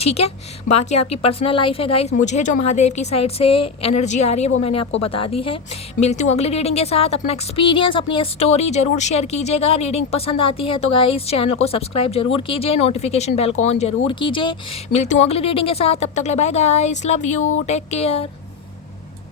ठीक है। बाकी आपकी पर्सनल लाइफ है गाइस। मुझे जो महादेव की साइड से एनर्जी आ रही है वो मैंने आपको बता दी है। मिलती हूँ अगली रीडिंग के साथ। अपना एक्सपीरियंस, अपनी स्टोरी जरूर शेयर कीजिएगा। रीडिंग पसंद आती है तो गाइस चैनल को सब्सक्राइब जरूर कीजिए, नोटिफिकेशन बेल को ऑन जरूर कीजिए। मिलती हूँ अगली रीडिंग के साथ, तब तक ले bye guys, love you, take care.